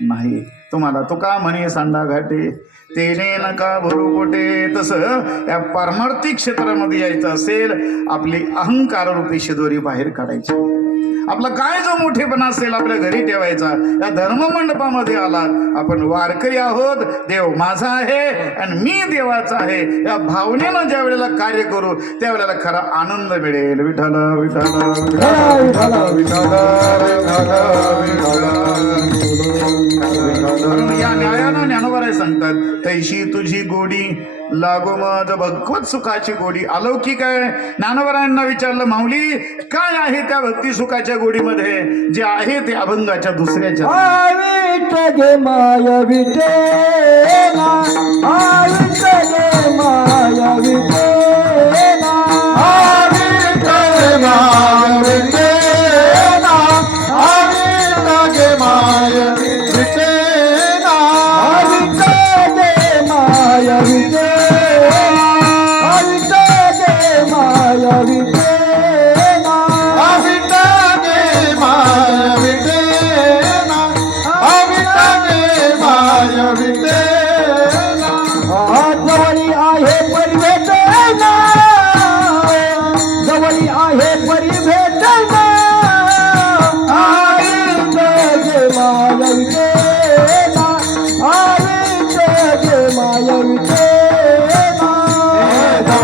नाही. तुम्हाला तुका म्हणे सांडा घाटे तेने नका भरू पोटे. तसं या पारमार्थिक क्षेत्रामध्ये यायचं असेल, आपली अहंकार रूपी शिदोरी बाहेर काढायची. आपला काय जो मोठेपणा असेल आपल्या घरी ठेवायचा. या धर्ममंडपामध्ये आला, आपण वारकरी आहोत, देव माझा आहे आणि मी देवाचा आहे, या भावनेनं ज्या वेळेला कार्य करू त्यावेळेला खरा आनंद मिळेल. विठ्ठल विठ्ठल विठ्ठल विठ्ठल या न्यायानं ज्ञानोबा सांगतात तैशी तुझी गोडी लागो मद भगवत सुखाची गोडी अलौकिक आहे. ज्ञानोबरायांना विचारलं माऊली काय आहे त्या भक्ती सुखाच्या गोडीमध्ये जे आहे ते अभंगाच्या दुसऱ्याच्या. विठ्ठल माया विठ्ठला, विठ्ठल माया विठ्ठला, विठ्ठल माया विठ्ठला, विठ्ठल माया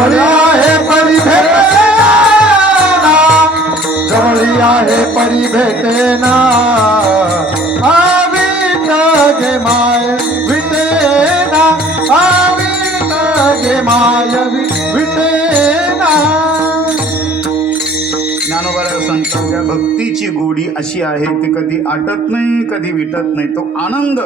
जवळी आहे परी भेटेना जवळी आहे परी भेटेना आवीत गे माय विटेना आवीत गे माय विटेना ज्ञानोबा संतांच्या भक्तीची गोडी अशी आहे ती कधी आटत नाही, कधी विटत नाही. तो आनंद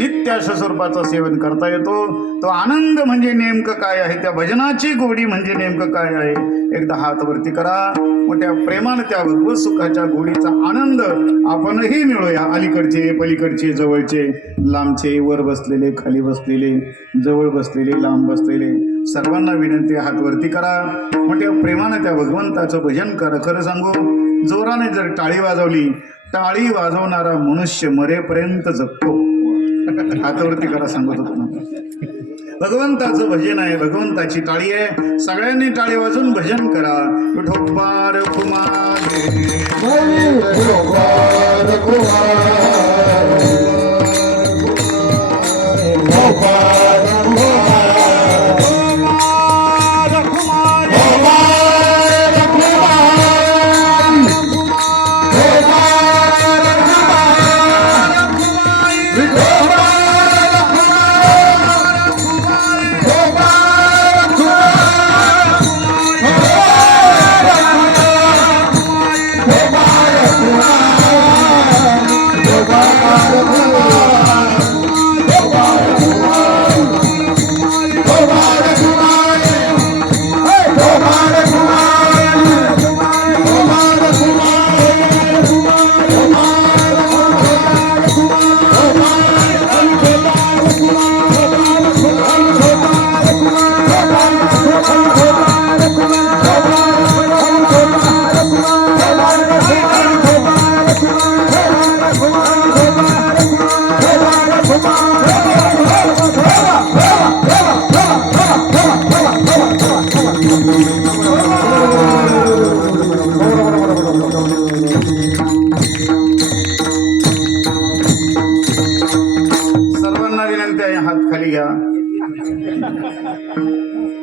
नित्य अशा स्वरूपाचं सेवन करता येतो. तो आनंद म्हणजे नेमकं काय आहे, त्या भजनाची गोडी म्हणजे नेमकं काय आहे. एकदा हात वरती करा, मोठ्या प्रेमानं त्या भगवत सुखाच्या गोडीचा आनंद आपणही मिळूया. अलीकडचे, पलीकडचे, जवळचे, लांबचे, वर बसलेले, खाली बसलेले, जवळ बसलेले, लांब बसलेले, सर्वांना विनंती, हात वरती करा. मोठ्या प्रेमानं त्या भगवंताचं भजन करा. खरं सांगू, जोराने जर टाळी वाजवली, टाळी वाजवणारा मनुष्य मरेपर्यंत जगतो. हातावरती करा, सांगत होतो ना. भगवंताचं भजन आहे, भगवंताची टाळी आहे. सगळ्यांनी टाळी वाजवून भजन करा. विठोबार कुमार गोपाल कुमार गोपाल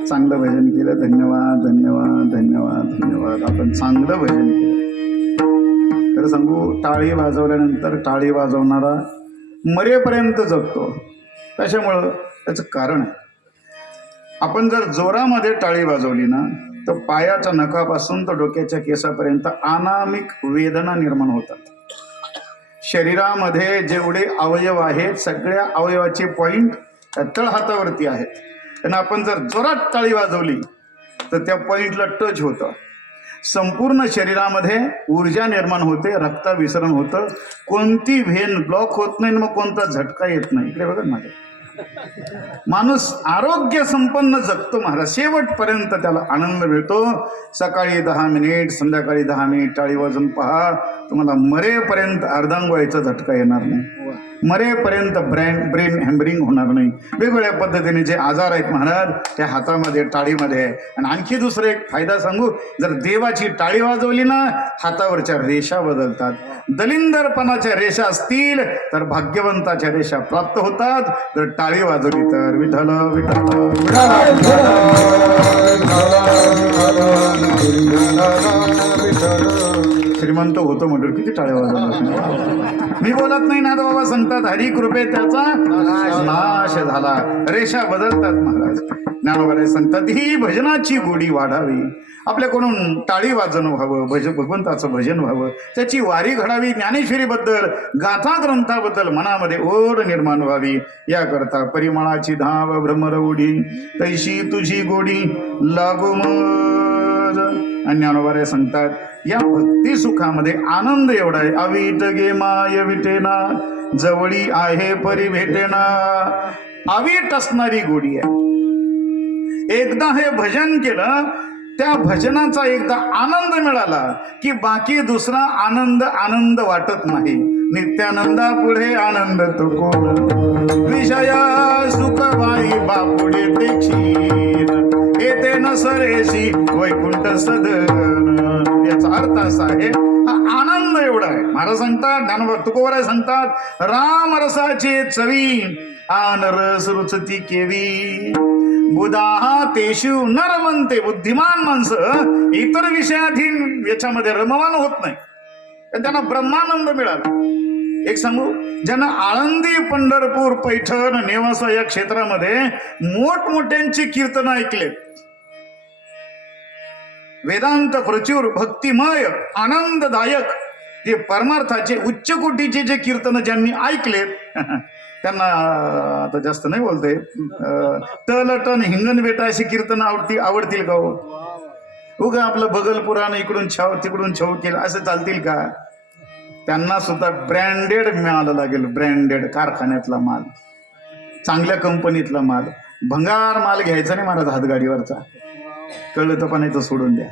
चांगलं भजन केलं. धन्यवाद, धन्यवाद, धन्यवाद, धन्यवाद. आपण चांगलं भजन केलं. तर सांगू, टाळी वाजवल्यानंतर टाळी वाजवणारा मरेपर्यंत जगतो. कशामुळं? त्याचं कारण आहे. आपण जर जोरामध्ये टाळी वाजवली ना, तर पायाच्या नखापासून तर डोक्याच्या केसापर्यंत अनामिक वेदना निर्माण होतात. शरीरामध्ये जेवढे अवयव आहेत, सगळ्या अवयवाचे पॉइंट तळहातावरती आहेत. आणि आपण जर जोरात टाळी वाजवली तर त्या पॉइंटला टच होतं. संपूर्ण शरीरामध्ये ऊर्जा निर्माण होते, रक्ताभिसरण होतं, कोणती व्हेन ब्लॉक होत नाही, मग कोणता झटका येत नाही. इकडे बघा माझ्या, माणूस आरोग्य संपन्न जगतो महाराज. शेवटपर्यंत त्याला आनंद मिळतो. सकाळी 10 मिनिट, संध्याकाळी 10 मिनिट टाळी वाजून पहा, तुम्हाला मरेपर्यंत अर्धांगवायचा झटका येणार नाही. मरेपर्यंत ब्रेन हॅम्बरिंग होणार नाही. वेगवेगळ्या पद्धतीने जे आजार आहेत महाराज, त्या हातामध्ये, टाळीमध्ये आहे. आणि आणखी दुसरा एक फायदा सांगू, जर देवाची टाळी वाजवली ना, हातावरच्या रेषा बदलतात. दलिंदरपणाच्या रेषा असतील तर भाग्यवंताच्या रेषा प्राप्त होतात. जर टाळी वाजवली तर विठ्ठल विठ्ठल श्रीमंत होतो म्हणून किती टाळ्या वाजवतात. मी बोलत नाही ना बाबा, सांगतात हरी कृपे त्याचा नाश झाला. रेषा बदलतात महाराज. ज्ञानोबा सांगतात ही भजनाची गोडी वाढावी, आपल्याकडून टाळी वाजन व्हावं, भगवंताचं भजन व्हावं, त्याची वारी घडावी, ज्ञानेश्वरीबद्दल, गाथा ग्रंथाबद्दल मनामध्ये ओढ निर्माण व्हावी. याकरता परिमळाची धाव भ्रमर उडी, तैशी तुझी गोडी लागो मज. आणि ज्ञानोबा सांगतात या भक्ती सुखामध्ये आनंद एवढा आहे. अवीट गे माय विटेना, जवळी आहे परी भेटेना. अवीट असणारी गोडी आहे. एकदा हे भजन केलं, त्या भजनाचा एकदा आनंद मिळाला की बाकी दुसरा आनंद वाटत नाही. नित्यानंदा पुढे आनंद तो कोण, विषया सुख बाई बापुडे ते क्षीर, येते न सरेशी वैकुंठ सदन. याचा अर्थ असा आहे, हा आनंद एवढा आहे. महाराज सांगतात, ज्ञानोबा तुकोबाराय सांगतात, राम रसाचे चवी आन रस रुचती केवी. बुधाहा तेषु न रमंते. बुद्धिमान माणसं इतर विषयाधीन याच्यामध्ये रममान होत नाही, पण त्यांना ब्रह्मानंद मिळाला. एक सांगू, ज्यांना आळंदी, पंढरपूर, पैठण, नेवासा या क्षेत्रामध्ये मोठमोठ्यांची कीर्तन ऐकलेत, वेदांत प्रचूर, भक्तिमय, आनंददायक जे परमार्थाचे उच्च कोटीचे जे कीर्तन ज्यांनी ऐकलेत त्यांना आता जास्त नाही बोलतोय, तलटण हिंगण बेटा अशी कीर्तन आवडतील का हो? उगा आपलं बगल पुराण इकडून छाव तिकडून छाव केलं असं चालतील का? त्यांना सुद्धा ब्रँडेड मिळालं लागेल, ब्रँडेड कारखान्यातला माल, चांगल्या कंपनीतला माल. भंगार माल घ्यायचा नाही महाराज हातगाडीवरचा, कळलं तर पण याचं सोडून द्या.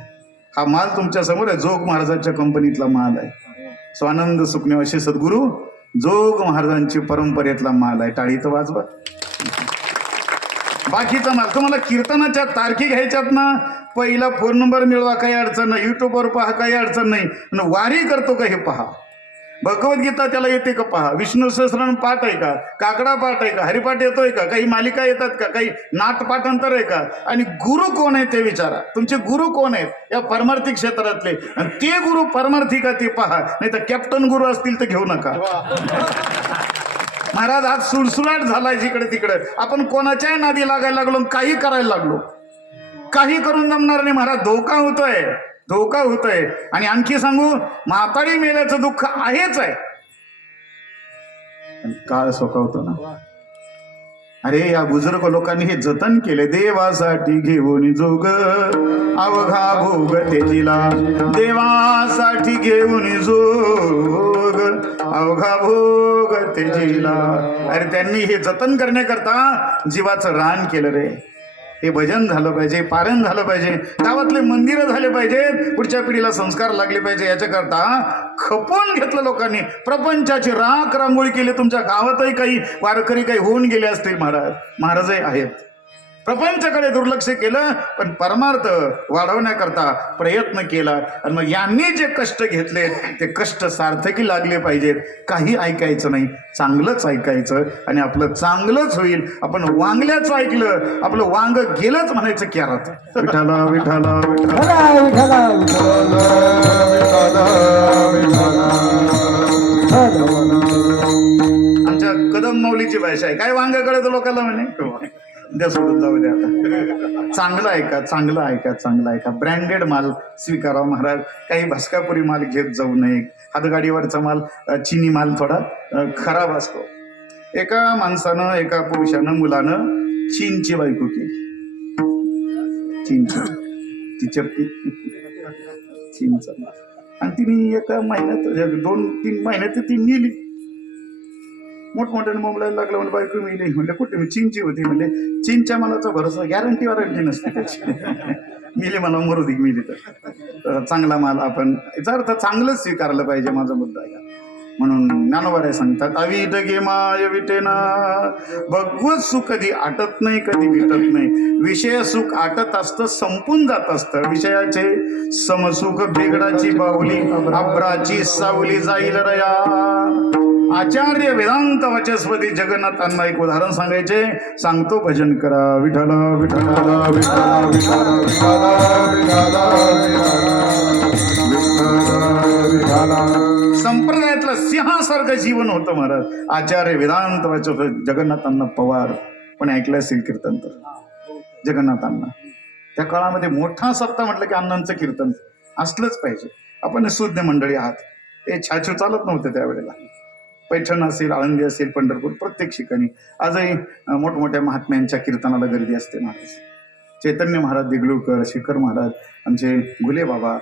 हा माल तुमच्या समोर आहे, जोग महाराजांच्या कंपनीतला माल आहे. स्वानंद सुखनेवाशी सद्गुरू जोग महाराजांची परंपरेतला माल आहे. टाळी तर वाजवा. बाकीचा माल तुम्हाला कीर्तनाच्या तारखी घ्यायच्यात ना, पहिला फोन नंबर मिळवा, काही अडचण नाही. युट्यूबवर पहा, काही अडचण नाही. वारी करतो का हे पहा, भगवद्गीता त्याला येते का पहा, विष्णू सहस्रनाम पाठ आहे का, काकडा पाठ आहे का, हरिपाठ येतोय का, काही मालिका येतात का, काही नाट पाठांतर आहे का, आणि गुरु कोण आहे ते विचारा. तुमचे गुरु कोण आहेत या परमार्थी क्षेत्रातले, आणि ते गुरु परमार्थी का ते पहा. नाही तर कॅप्टन गुरु असतील तर घेऊ नका. महाराज आज सुळसुळाट झालाय जिकडे तिकडे. आपण कोणाच्याही नादी लागायला लागलो, काही करायला लागलो, काही करून जमणार नाही महाराज. धोका होतोय, धोका होतोय. आणि आणखी सांगू, म्हातारी मेल्याचं दुःख आहेच आहे, काळ सोकावतो ना. अरे या बुजुर्ग लोकांनी हे जतन केले. देवासाठी घेऊन जोग अवघा भोग तेजीला, देवासाठी घेऊन जोग अवघा भोग तेजीला. अरे त्यांनी हे जतन करण्याकरता जीवाचं रान केलं रे. हे भजन झालं पाहिजे, पारायण झालं पाहिजे, गावातले मंदिरं झाले पाहिजेत, पुढच्या पिढीला संस्कार लागले पाहिजे. याच्याकरता खपवून घेतलं लोकांनी, प्रपंचाची राख रांगोळी केली. तुमच्या गावातही काही वारकरी काही होऊन गेले असतील महाराजही आहेत. प्रपंचाकडे दुर्लक्ष केलं, पण परमार्थ वाढवण्याकरता प्रयत्न केला. आणि मग यांनी जे कष्ट घेतले ते कष्ट सार्थकी लागले पाहिजेत. काही ऐकायचं नाही, चांगलंच ऐकायचं, आणि आपलं चांगलंच होईल. आपण वांगल्याचं ऐकलं, आपलं वांग गेलंच म्हणायचं क्यारात. विठाला विठाला विठाला विठला आमच्या कदम माऊलीची भाषा आहे. काय वांग कळत लोकांना म्हणे, द्या सोडून जाऊ द्या. आता चांगलं ऐका, चांगलं ऐका, चांगलं ऐका. ब्रँडेड माल स्वीकारा महाराज. काही भस्कापुरी माल घेत जाऊ नये. हातगाडीवरचा माल, चिनी माल थोडा खराब असतो. एका माणसानं, एका पुरुषानं, मुलानं चीनची बायको केली. चीनची, तिच्या चीनचा, आणि तिने एका महिन्यात 2-3 महिन्यात ती मिली. मोठमोठ्याने बोंबलायला लागलं, म्हणजे बायको मिली. म्हणले कुठे? मी चीनची होती. म्हणजे चीनच्या मालाचा भरोसा, गॅरंटी वॉरंटी नसते त्याची. मिली मला मरू दे, मिली तर चांगला माल आपण याचा अर्थ चांगलंच स्वीकारलं पाहिजे. माझा मुद्दा आहे. म्हणून ज्ञानोबा सांगतात, अविट गे माय विटेना. भगवत सुख कधी आटत नाही, कधी विटत नाही. विषय सुख आटत असतं, संपून जात असतं. विषयाचे समसुख बेगडाची बाहुली, अब्राची सावली जाईल रया. आचार्य वेदांत वचस्पती जगन्नाथांना एक उदाहरण सांगायचे. सांगतो, भजन करा. विठला विठला विठला विठला संप्रदायातलं सिंहासारखं जीवन होतं महाराज. आचार्य वेदांत वचस्पती जगन्नाथांना पवार, पण ऐकलं असेल कीर्तन तर जगन्नाथांना. त्या काळामध्ये मोठा सप्ताह म्हटलं की अण्णांचं कीर्तन असलंच पाहिजे. आपण शुद्ध मंडळी आहात. हे छाछू चालत नव्हते त्यावेळेला. पैठण असेल, आळंदी असेल, पंढरपूर, प्रत्येक ठिकाणी आजही मोठमोठ्या महात्म्यांच्या कीर्तनाला गर्दी असते महाराज. चैतन्य महाराज देगलूरकर, शेखर महाराज, आमचे घुले बाबा,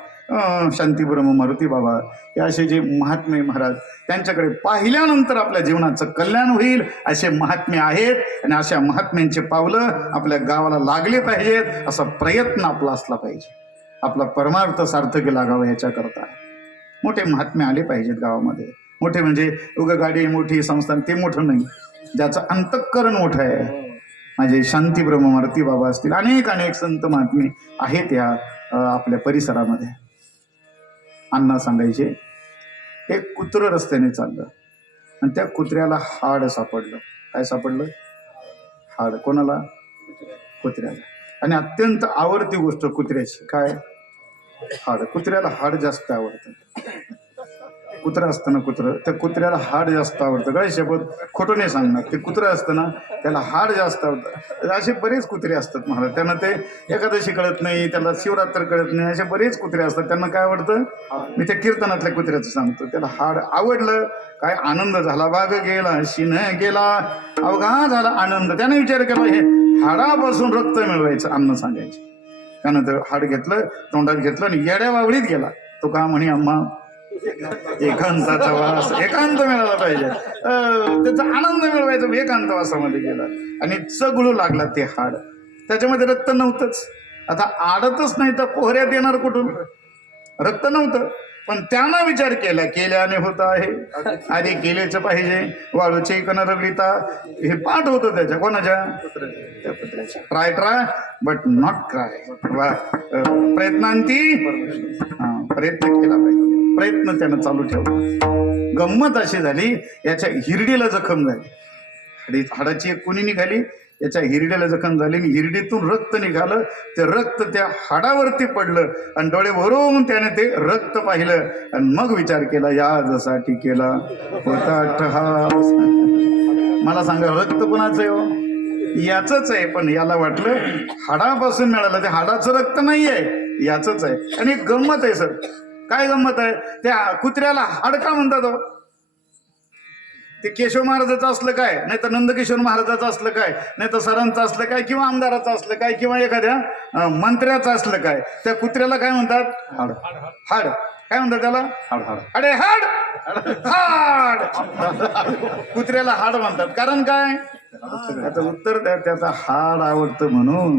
शांतीब्रह्म मारुती बाबा, हे असे जे महात्मे महाराज, त्यांच्याकडे पाहिल्यानंतर आपल्या जीवनाचं कल्याण होईल असे महात्मे आहेत. आणि अशा महात्म्यांचे पावलं आपल्या गावाला लागले पाहिजेत, असा प्रयत्न आपला असला पाहिजे. आपला परमार्थ सार्थकी लागावा याच्याकरता मोठे महात्मे आले पाहिजेत गावामध्ये. मोठे म्हणजे उगा गाडी मोठी, संस्थान ते मोठं नाही, ज्याचं अंतःकरण मोठं आहे. माझे शांतीब्रह्म मारुती बाबा असतील, अनेक अनेक संत महात्मे आहेत या आपल्या परिसरामध्ये. अण्णा सांगायचे, एक कुत्रं रस्त्याने चाललं आणि त्या कुत्र्याला हाड सापडलं. काय सापडलं? हाड. कोणाला? कुत्र्याला. आणि अत्यंत आवडती गोष्ट कुत्र्याची काय? हाड. कुत्र्याला हाड जास्त आवडतं. कुत्रं असतं ना, कुत्रं, त्या कुत्र्याला हाड जास्त आवडतं. काय शपथ, खोटं नाही सांगणार. ते कुत्रं असतं ना, त्याला हाड जास्त आवडतं. असे बरेच कुत्रे असतात महाराज. त्यांना ते एकादशी कळत नाही, त्याला शिवरात्र कळत नाही, असे बरेच कुत्रे असतात. त्यांना काय आवडतं? मी त्या कीर्तनातल्या कुत्र्याचं सांगतो. त्याला हाड आवडलं, काय आनंद झाला. बाग गेला शिन गेला, अवघा झाला आनंद. त्याने विचार केला, हे हाडापासून रक्त मिळवायचं, अन्न सांगायचं. त्यानंतर हाड घेतलं, तोंडात घेतलं आणि येड्या वावळीत गेला. तो का म्हणे, अम्मा एकांताचा वास, एकांत मिळाला पाहिजे, त्याचा आनंद मिळवायचा. एकांत वासामध्ये गेला आणि चगळू लागला ते हाड. त्याच्यामध्ये रक्त नव्हतंच. आता आडतच नाही तर पोहऱ्यात येणार कुठून? रक्त नव्हतं. पण त्यानं विचार केला, केल्याने होत आहे, आधी केलेच पाहिजे. वाळूचे कण रगडीता, हे पाठ होतं त्याच्या. कोणाच्या? Try but not cry. प्रयत्नांती प्रयत्न केला पाहिजे. प्रयत्न त्यानं चालू ठेवला. गंमत अशी झाली, याच्या हिरडीला जखम झाली. हाडाची एक कुणी निघाली, याच्या हिरड्याला जखम झाली आणि हिरडीतून रक्त निघालं. ते रक्त त्या हाडावरती पडलं आणि डोळे भरून त्याने ते रक्त पाहिलं आणि मग विचार केला, यासाठी केला होता अट्टहास. मला सांगा, रक्त कोणाचं आहे हो? याचंच आहे. पण याला वाटलं हाडापासून मिळालं, ते हाडाचं रक्त नाही आहे, याचंच आहे. आणि एक गंमत आहे सर. काय गंमत आहे? त्या कुत्र्याला हाड का म्हणतात हो? ते केशव महाराजाचं असलं काय, नाही तर नंदकिशोर महाराजाचं असलं काय, नाही तर सरांचं असलं काय, किंवा आमदाराचं असलं काय, किंवा एखाद्या मंत्र्याचं असलं काय, त्या कुत्र्याला काय म्हणतात? हाड. हाड काय म्हणतात त्याला? हाड. हाड. अरे हाड हाड. कुत्र्याला हाड म्हणतात. कारण काय? आता उत्तर द्या. त्याचा हाड आवडतं म्हणून.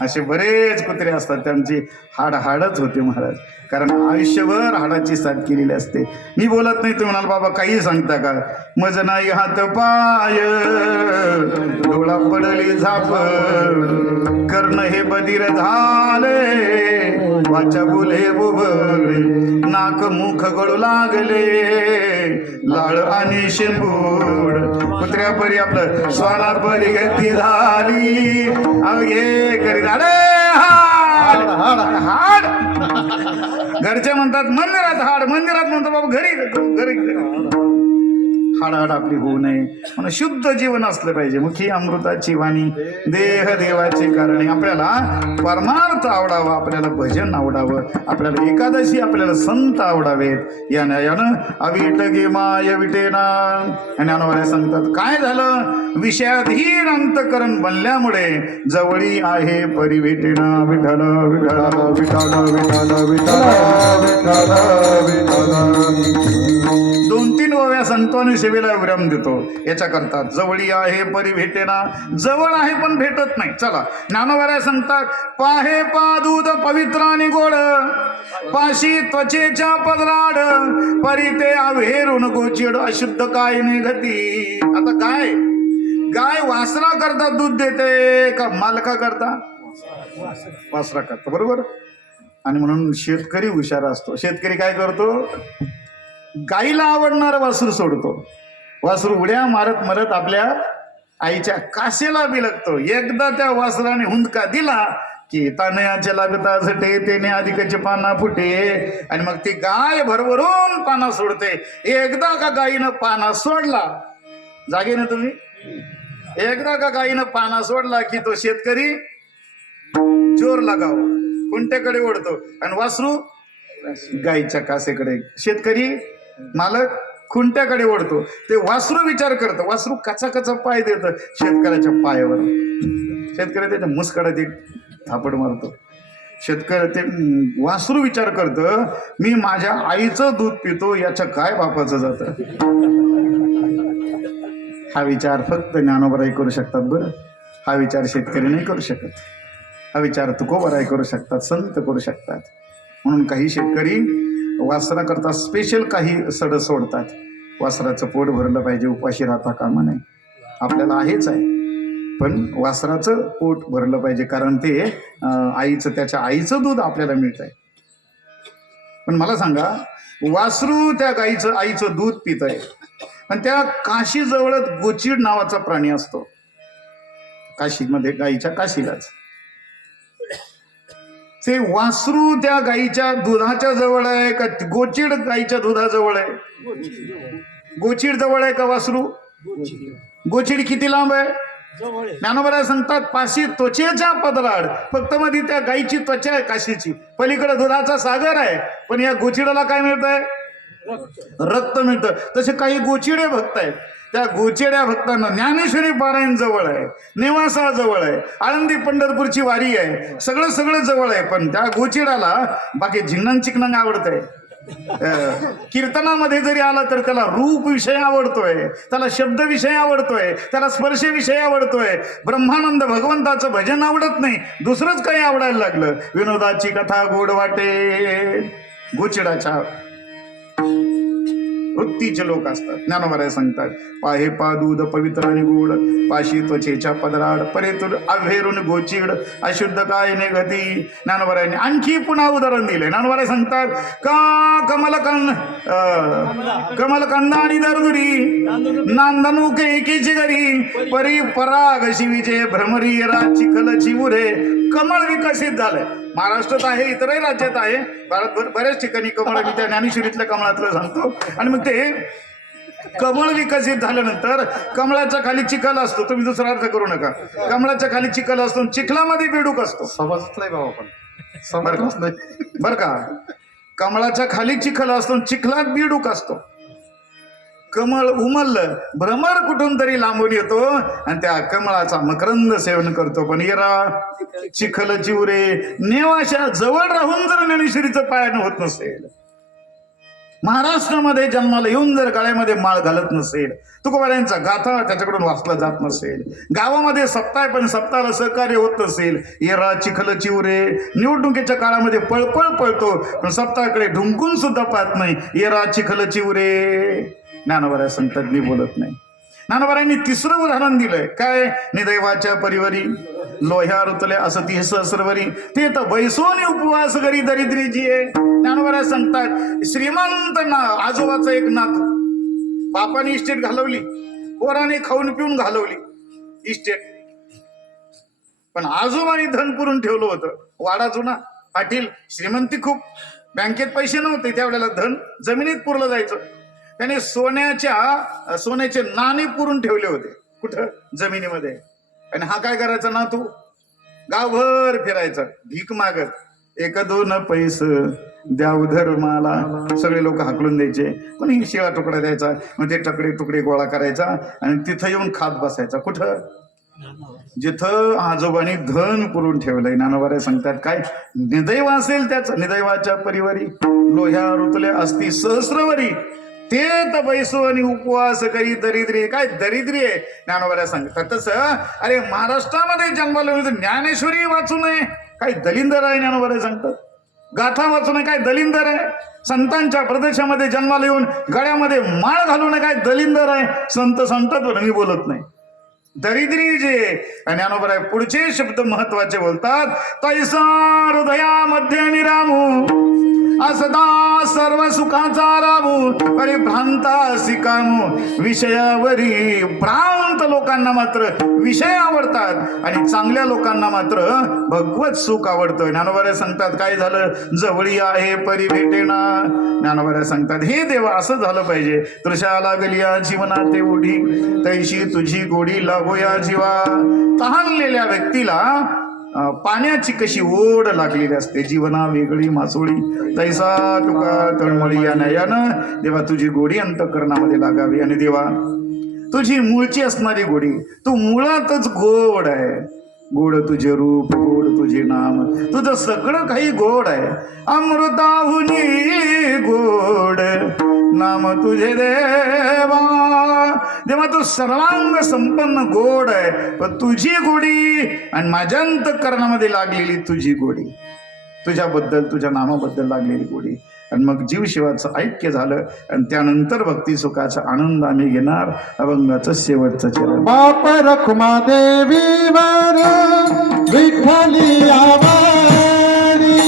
असे बरेच कुत्रे असतात, त्यांची हाडच होते महाराज. कारण आयुष्यभर हाडाची साथ केलेली असते. मी बोलत नाही, तुम्ही म्हणाल बाबा काही सांगता का? मज नाही हात पाय, डोळा पडली झाप, कर्ण हे बधीर झाले, वाचा बोले बोबले, नाक मुख गळू लागले, लाळ आणि शेंबूड. कुत्र्यापरी आपलं स्वानापरी गती झाली, अवघे करी झाले हाड. हाड. घरचे म्हणतात मंदिरात हाड, मंदिरात म्हणतो बाबा घरी हाड आपली होऊ नये म्हणून शुद्ध जीवन असलं पाहिजे. मुखी अमृताची वाणी, देह देवाची कारणे. आपल्याला परमार्थ आवडावा, आपल्याला भजन आवडावं, आपल्याला एकादशी, आपल्याला संत आवडावेत. या न्यायानं अविट गे माय विटेना. आणि ज्ञानोबा सांगतात, काय झालं? विषयाधीन अंतकरण बनल्यामुळे जवळी आहे परिवेटेना. विठ्ठल विठ्ठल विठ्ठल विठ्ठल विठ्ठल विठ्ठल. 2-3 ओव्या संतांनी सेवेला विराम देतो याच्याकरता. जवळी आहे परी भेटेना. जवळ आहे पण भेटत नाही. चला, ज्ञानोबा सांगतात, पाहे पादूत पवित्र आणि गोड, पाशी त्वचेच्या पदराड, परी ते आव्हेरून गोचिड, अशुद्ध काय निघती. आता गाय वासरा करता दूध देते का मालका करता? वासरा करता, बरोबर. आणि म्हणून शेतकरी हुशार असतो. शेतकरी काय करतो? गाईला आवडणारं वासरू सोडतो. वासरू उड्या मारत मारत आपल्या आईच्या कासेला बिलगतो. एकदा त्या वासराने हुंदका दिला की तानयाचे लागता झटे, तेने अधिकचे पाना फुटे. आणि मग ती गाय भरभरून पाना सोडते. एकदा का गायीनं पाना सोडला, जागे ना तुम्ही, एकदा का गायीनं पाना सोडला की तो शेतकरी जोर लागाव कुंट्याकडे ओढतो आणि वासरू गायीच्या कासेकडे. शेतकरी मालक खुंट्याकडे ओढतो. ते वासरू विचार करतं. वासरू कचा पाय देतं शेतकऱ्याच्या पायावर. शेतकरी त्याच्या मुसकाडात एक थापड मारतो. शेतकरी ते वासरू विचार करतं, मी माझ्या आईचं दूध पितो, याच्या काय बापाचं जातं. हा विचार फक्त ज्ञानोबराई करू शकतात बरं. हा विचार शेतकरी नाही करू शकत. हा विचार तुकोबराई करू शकतात, संत करू शकतात. म्हणून काही शेतकरी वासरा करता स्पेशल काही सड सोडतात. वासराचं पोट भरलं पाहिजे, उपाशी राहता कामा नये. आपल्याला आहेच आहे, पण वासराचं पोट भरलं पाहिजे, कारण ते त्याच्या आईचं दूध आपल्याला मिळत आहे. पण मला सांगा, वासरू त्या आईचं दूध पित आहे आणि त्या काशी जवळच गोचिड नावाचा प्राणी असतो. काशीमध्ये गाईच्या काशीलाच. ते वासरू त्या गाईच्या दुधाच्या जवळ आहे का गोचिड गाईच्या दुधाजवळ आहे? गोचिड जवळ आहे का वासरू? गोचिड किती लांब आहे? ज्ञानोबा सांगतात पाशी त्वचेच्या पदराड. फक्त मध्ये त्या गाईची त्वचा आहे काशीची, पलीकडे दुधाचा सागर आहे. पण या गोचिडाला काय मिळतंय? रक्त मिळतं. तसे काही गोचिडे भक्त आहेत. त्या गोचिड्या भक्तांना ज्ञानेश्वरी पारायण जवळ आहे, नेवासा जवळ आहे, आळंदी पंढरपूरची वारी आहे, सगळं जवळ आहे. पण त्या गोचिडाला बाकी झिंगण चिकनंग आवडतंय. कीर्तनामध्ये जरी आला तर त्याला रूप विषय आवडतोय, त्याला शब्द विषय आवडतोय, त्याला स्पर्श विषय आवडतोय. ब्रह्मानंद भगवंताचं भजन आवडत नाही, दुसरंच काही आवडायला लागलं. विनोदाची कथा गोड वाटे. गोचिडाच्या वृत्तीचे लोक असतात. ज्ञानोबा सांगतात पाहे पा दूध पवित्र आणि गोड, पाशी त्वचेच्या पदराड, परेतुर आव्हेरून गोचिड, अशुद्ध काय ने गती. ज्ञानोबारांनी आणखी पुन्हा उदाहरण दिले. ज्ञानोबा सांगतात का कमलकंद आणि दरदुरी नांदनुके एकीची घरी, परी पराग शिवीचे भ्रमरी चिखल चिमुरे. कमळ विकसित झालंय. महाराष्ट्रात आहे, इतरही राज्यात आहे, भारतभर बऱ्याच ठिकाणी कमळ. मी त्या ज्ञानेश्वरीतल्या कमळातलं सांगतो. आणि मग ते कमळ विकसित झाल्यानंतर कमळाच्या खाली चिखल असतो. तुम्ही दुसरा अर्थ करू नका. कमळाच्या खाली चिखल असतो, चिखलामध्ये बेडूक असतो. समजत नाही बाबा, पण समजत नाही बर का. कमळाच्या खाली चिखल असतो, चिखलात बेडूक असतो. कमळ उमललं, भ्रमर कुठून तरी लांबून येतो आणि त्या कमळाचा मकरंद सेवन करतो. पण येरा चिखल चिवरे. नेवाशा जवळ राहून जर ज्ञानेश्वरीचं पारायण होत नसेल, महाराष्ट्रामध्ये जन्माला येऊन जर गळ्यामध्ये माळ घालत नसेल, तुकोबारायांचा गाथा त्याच्याकडून वाचला जात नसेल, गावामध्ये सप्ताह आहे पण सप्ताहाला सहकार्य होत नसेल, येरा चिखल चिवरे. निवडणुकीच्या काळामध्ये पळपळ पळतो पण सप्ताहाकडे ढुंकून सुद्धा पाहत नाही. येरा चिखल चिवरे. ज्ञानोबा सांगतात मी बोलत नाही. ज्ञानोबारांनी तिसरं उदाहरण दिलंय. काय? निदैवाच्या परिवारी लोह्या रुतले असं ती सहस्रवरी, ते तर बैसोनी उपवास करी दरिद्रीची आहे. ज्ञानोबा सांगतात श्रीमंत ना आजोबाचा एक नातू, बापाने इस्टेट घालवली, पोराने खाऊन पिऊन घालवली इस्टेट, पण आजोबाने धन पुरून ठेवलं होतं. वाडा जुना, पाटील, श्रीमंती खूप, बँकेत पैसे नव्हते त्यावेळेला, धन जमिनीत पुरलं जायचं. त्याने सोन्याचे नाणे पुरून ठेवले होते. कुठं? जमिनीमध्ये. आणि हा काय करायचा ना, तू गावभर फिरायचा भीक मागत, एक दोन पैसे द्याव धर्माला. सगळे लोक हाकलून द्यायचे, कोणी शिळा तुकडा द्यायचा, मग ते तुकडे गोळा करायचा आणि तिथं येऊन खात बसायचा. कुठं? जिथं आजोबांनी धन पुरून ठेवलंय. ज्ञानोबा सांगतात काय? निदैव असेल त्याचा, निदैवाच्या परिवारी लोह्या रुतले असती सहस्रवरी, ते तर बैसो आणि उपवास करी दरिद्री. काय दरिद्री आहे? ज्ञानोबा सांगतात तसं. अरे महाराष्ट्रामध्ये जन्माला ज्ञानेश्वरी वाचू नये, काय दलिंदर आहे? ज्ञानोबा सांगतात गाथा वाचू नये, काय दलिंदर आहे? संतांच्या प्रदेशामध्ये जन्माला येऊन गळ्यामध्ये माळ घालू नये, काय दलिंदर आहे? संत सांगतात, मी बोलत नाही. दरिद्री जे. आणि ज्ञानोबा पुढचे शब्द महत्वाचे बोलतात. तैसा हृदयामध्ये निरामू, असदा सर्व सुखाचा रामू, परिभ्रांता सिकामू. विषयावरी भ्रांत लोकांना मात्र विषय आवडतात आणि चांगल्या लोकांना मात्र भगवत सुख आवडतं. ज्ञानोबा सांगतात काय झालं? जवळी आहे परी भेटेना. ज्ञानोबा सांगतात हे देवा असं झालं पाहिजे. तृषा लागली या जीवना ते ओढी, तैशी तुझी गोडी लागोया जीवा. तहानलेल्या व्यक्तीला पाण्याची कशी ओढ लागलेली असते, जीवना वेगळी मासोळी, तैसा तुका तळमळी या नयानं. देवा तुझी गोडी अंतःकरणामध्ये लागावी. आणि देवा तुझी मूळची असणारी गोडी, तू मुळातच गोड आहे. गोड तुझे रूप, गोड तुझे नाम, तुझं सगळं काही गोड आहे. अमृताहुनी गोड नाम तुझे देवा. देवा तू सर्वांग संपन्न गोड आहे, पण तुझी गोडी आणि माझ्या अंतःकरणामध्ये लागलेली तुझी गोडी, तुझ्याबद्दल तुझ्या नामाबद्दल लागलेली गोडी. आणि मग जीव शिवाचं ऐक्य झालं आणि त्यानंतर भक्ती सुखाचा आनंद आम्ही घेणार. अभंगाचं शेवटचं चरण. बाप रखुमा देवी वर विठ्ठली आवारी,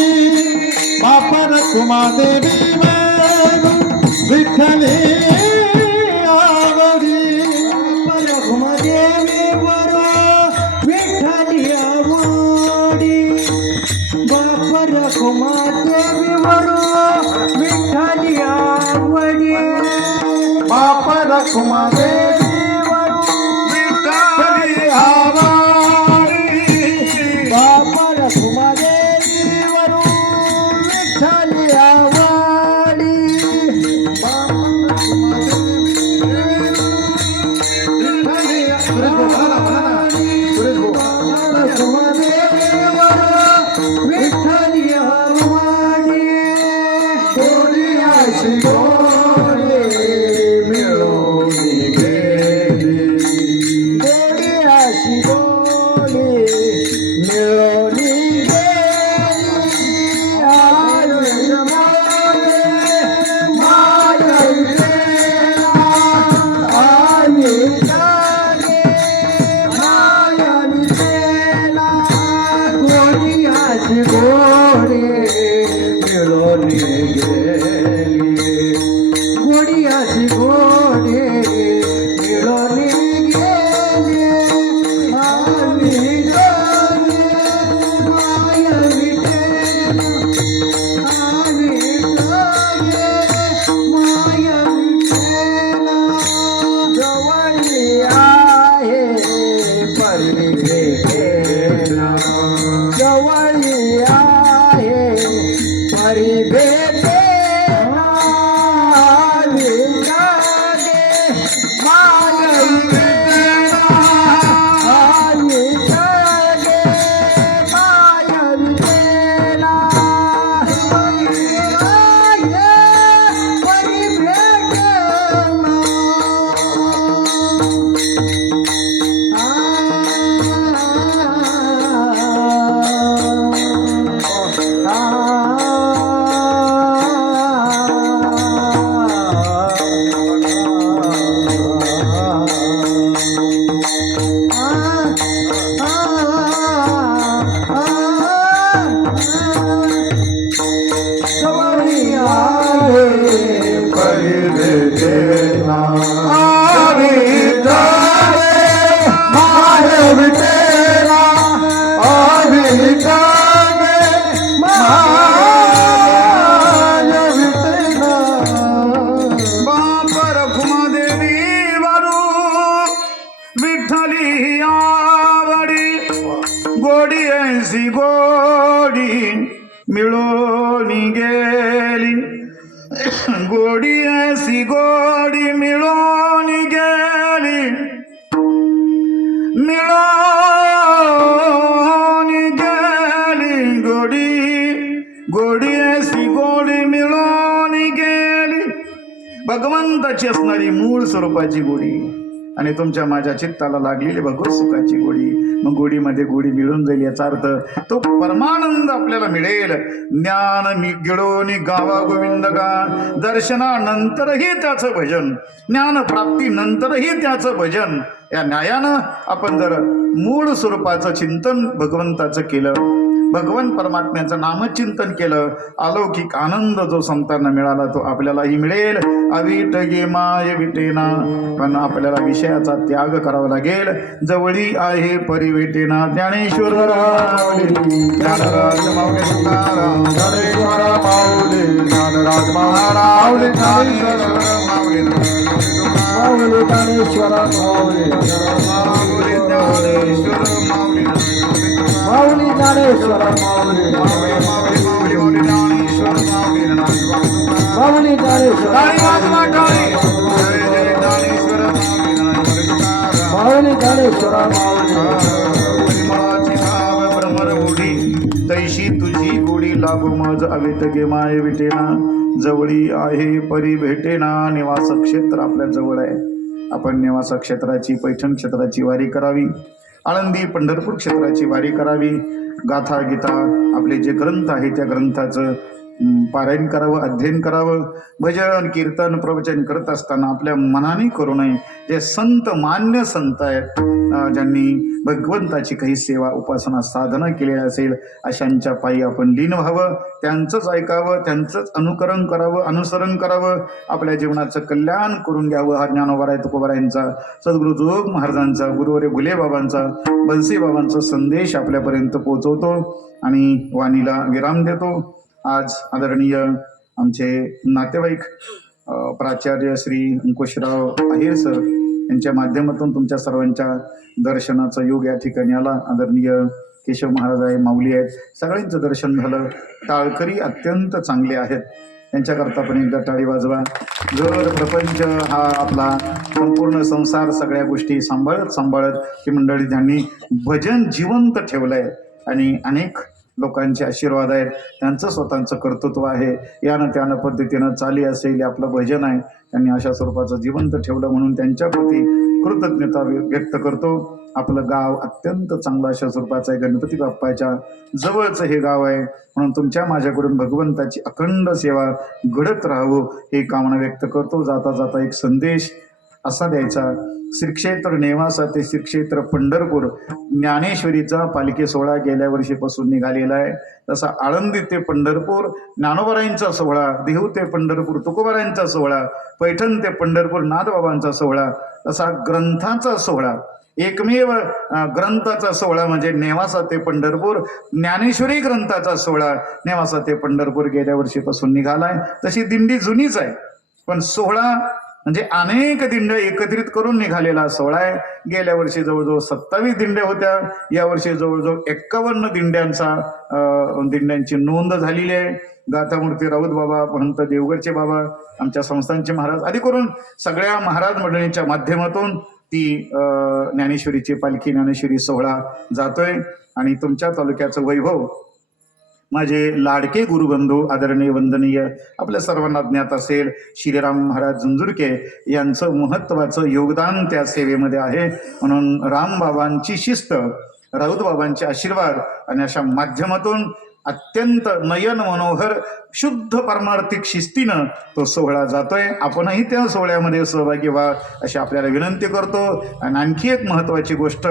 बाप रखुमा देवी वर विठ्ठली आवारी, रखुमा देवी वर रखुमा देवीवरू विठ्ठली आवडी बाप रखुमा देवीवरू विठ्ठली आवडी बाप रखुमा देवीवरू विठ्ठली आवडी रखुमा देवीवरू विठ्ठली आवडी गोडी अशी गोडी मिळून गेली गोडी अशी गोडी मिळून गेली आयुष्य माया विठेला आयुष्य माया विठेला गोडी अशी गोडी मिळून गेली गोडी अशी गोडी मिळून गेली आम्ही दोघे माया विठेला आम्ही दोघे माया विठेला जवळी आहे परी भेटेला जवळी आहे परी भेटेला माया विठेला आम्ही दोघे माया विठेला परी भेटेला परी भेटेना आम्ही जाणे माया विठेला आम्ही जाणे माया विठेला बाप रखुमा देवीवरू विठ्ठली आवडी गोडी ऐसी गोडी मिळून गेली गोडी ऐसी गोडी मिळून गेली मिळून गेली गोडी ऐसी गोडी मिळून गेली भगवंताची असणारी मूळ स्वरूपाची गोडी आणि तुमच्या माझ्या चित्ताला लागलेली भगवत सुखाची गोडी मग गोडीमध्ये गोडी मिळून जाईल याचा अर्थ तो परमानंद आपल्याला मिळेल ज्ञान गिळोनी गावा गोविंद गा दर्शनानंतरही त्याचं भजन ज्ञान प्राप्तीनंतरही त्याचं भजन या न्यायानं आपण जर मूळ स्वरूपाचं चिंतन भगवंताचं केलं भगवान परमात्म्याचं नामचिंतन केलं अलौकिक आनंद जो संतांना मिळाला तो आपल्यालाही मिळेल अविट गे माय विटेना पण आपल्याला विषयाचा त्याग करावा लागेल जवळी आहे परिवेटेना ज्ञानेश्वर ज्ञानराज माऊली तुकाराम ज्ञानेश्वर माऊली ज्ञानराज माऊली ज्ञानेश्वर माऊली माऊली ज्ञानेश्वर माऊली ज्ञानेश्वर माऊली माऊली ज्ञानेश्वर माऊली माऊली ज्ञानेश्वर माऊली ज्ञानेश्वर माऊली तैशी तुझी गोडी लागो मज अवित गे माय विटेना जवळी आहे परी भेटेना निवास क्षेत्र आपल्या जवळ आहे आपण निवास क्षेत्राची पैठण क्षेत्राची वारी करावी आळंदी पंढरपूर क्षेत्राची वारी करावी गाथा गीता आपले जे ग्रंथ आहे त्या ग्रंथाचं पारायण करावं, अध्ययन करावं, भजन कीर्तन प्रवचन करत असताना आपल्या मनाने करू नये. जे संत मान्य संत आहेत, ज्यांनी भगवंताची काही सेवा उपासना साधना केलेली असेल, अशांच्या पायी आपण लीन व्हावं, त्यांचंच ऐकावं, त्यांचंच अनुकरण करावं, अनुसरण करावं, आपल्या जीवनाचं कल्याण करून घ्यावं. हा ज्ञानोबा तुकोबारायांचा, सद्गुरु जोग महाराजांचा, गुरुवर्य भुले बाबांचा, बलसी बाबांचा संदेश आपल्यापर्यंत पोहोचवतो आणि वाणीला विराम देतो. आज आदरणीय आमचे नातेवाईक प्राचार्य श्री अंकुशराव आहेर सर यांच्या माध्यमातून तुमच्या सर्वांच्या दर्शनाचा योग या ठिकाणी आला. आदरणीय केशव महाराज आहे, माऊली आहेत, सगळ्यांचं दर्शन झालं. टाळकरी अत्यंत चांगले आहेत, त्यांच्याकरता पण एकदा टाळी वाजवा. घर प्रपंच हा आपला संपूर्ण संसार सगळ्या गोष्टी सांभाळत ही मंडळी ज्यांनी भजन जिवंत ठेवलं आहे आणि अनेक लोकांचे आशीर्वाद आहेत, त्यांचं स्वतःचं कर्तृत्व आहे, यानं त्यानं पद्धतीनं चाली असेल आपलं भजन आहे, त्यांनी अशा स्वरूपाचं जिवंत ठेवलं म्हणून त्यांच्याप्रती कृतज्ञता व्यक्त करतो. आपलं गाव अत्यंत चांगलं अशा स्वरूपाचं आहे, गणपती बाप्पाच्या जवळचं हे गाव आहे, म्हणून तुमच्या माझ्याकडून भगवंताची अखंड सेवा घडत राहावं हे कामना व्यक्त करतो. जाता जाता एक संदेश असा द्यायचा, श्रीक्षेत्र नेवासा ते श्रीक्षेत्र पंढरपूर ज्ञानेश्वरीचा पालखी सोहळा गेल्या वर्षीपासून निघालेला आहे. तसा आळंदी ते पंढरपूर ज्ञानोबारायांचा सोहळा, देहू ते पंढरपूर तुकोबारायांचा सोहळा, पैठण ते पंढरपूर नाथबाबांचा सोहळा, तसा ग्रंथाचा सोहळा, एकमेव ग्रंथाचा सोहळा म्हणजे नेवासा ते पंढरपूर ज्ञानेश्वरी ग्रंथाचा सोहळा नेवासा ते पंढरपूर गेल्या वर्षीपासून निघालाय. तशी दिंडी जुनीच आहे, पण सोहळा म्हणजे अनेक दिंड्या एकत्रित करून निघालेला सोहळा आहे. गेल्या वर्षी जवळजवळ 27 दिंड्या होत्या, यावर्षी जवळजवळ 51 दिंड्यांची नोंद झालेली आहे. गाथामूर्ती राऊत बाबा, महंत देवगडचे बाबा, आमच्या संस्थांचे महाराज आदी करून सगळ्या महाराज मंडळींच्या माध्यमातून ती ज्ञानेश्वरीची पालखी, ज्ञानेश्वरी सोहळा जातोय. आणि तुमच्या तालुक्याचं वैभव माझे लाडके गुरुबंधू आदरणीय वंदनीय आपल्या सर्वांना ज्ञात असेल श्रीराम महाराज झुंझुरके यांचं महत्त्वाचं योगदान त्या सेवेमध्ये आहे. म्हणून रामबाबांची शिस्त, राऊत बाबांचे आशीर्वाद आणि अशा माध्यमातून अत्यंत नयन मनोहर शुद्ध पारमार्थिक शिस्तीनं तो सोहळा जातोय. आपणही त्या सोहळ्यामध्ये सहभागी व्हा अशी आपल्याला विनंती करतो. आणि आणखी एक महत्त्वाची गोष्ट,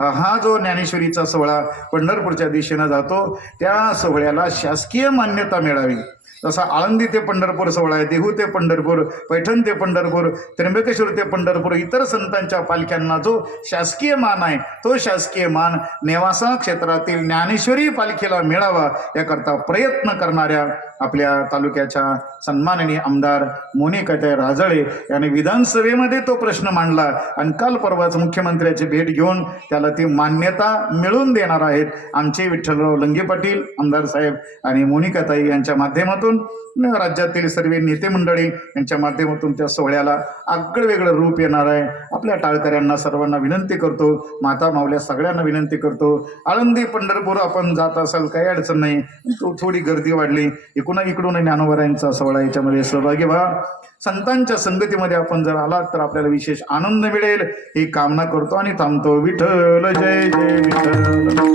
हा जो ज्ञानेश्वरीचा सोहळा पंढरपूरच्या दिशेनं जातो त्या सोहळ्याला शासकीय मान्यता मिळावी. जसा आळंदी ते पंढरपूर सोहळा आहे, देहू ते पंढरपूर, पैठण ते पंढरपूर, त्र्यंबकेश्वर ते पंढरपूर, इतर संतांच्या पालख्यांना जो शासकीय मान आहे तो शासकीय मान नेवासा क्षेत्रातील ज्ञानेश्वरी पालखीला मिळावा याकरता प्रयत्न करणाऱ्या आपल्या तालुक्याच्या सन्माननीय आमदार मोनिकाताई राजळे यांनी विधानसभेमध्ये तो प्रश्न मांडला आणि काल परवाच मुख्यमंत्र्याची भेट घेऊन त्याला ती मान्यता मिळवून देणार आहेत. आमचे विठ्ठलराव लंगे पाटील आमदार साहेब आणि मोनिकाताई यांच्या माध्यमातून राज्यातील सर्व नेते मंडळी यांच्या माध्यमातून त्या सोहळ्याला आगळं वेगळं रूप येणार आहे. आपल्या टाळकऱ्यांना सर्वांना विनंती करतो, माता मावल्या सगळ्यांना विनंती करतो, आळंदी पंढरपूर आपण जात असाल काही अडचण नाही, थोडी गर्दी वाढली, इकडून ज्ञानोबारायांचा सोहळा याच्यामध्ये सहभागी व्हा. संतांच्या संगतीमध्ये आपण जर आलात तर आपल्याला विशेष आनंद मिळेल ही कामना करतो आणि थांबतो. विठ्ठल जय जय विठ्ठल,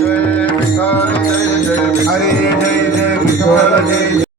जय विठ्ठल जय जय हरे जय जय विठ्ठल जय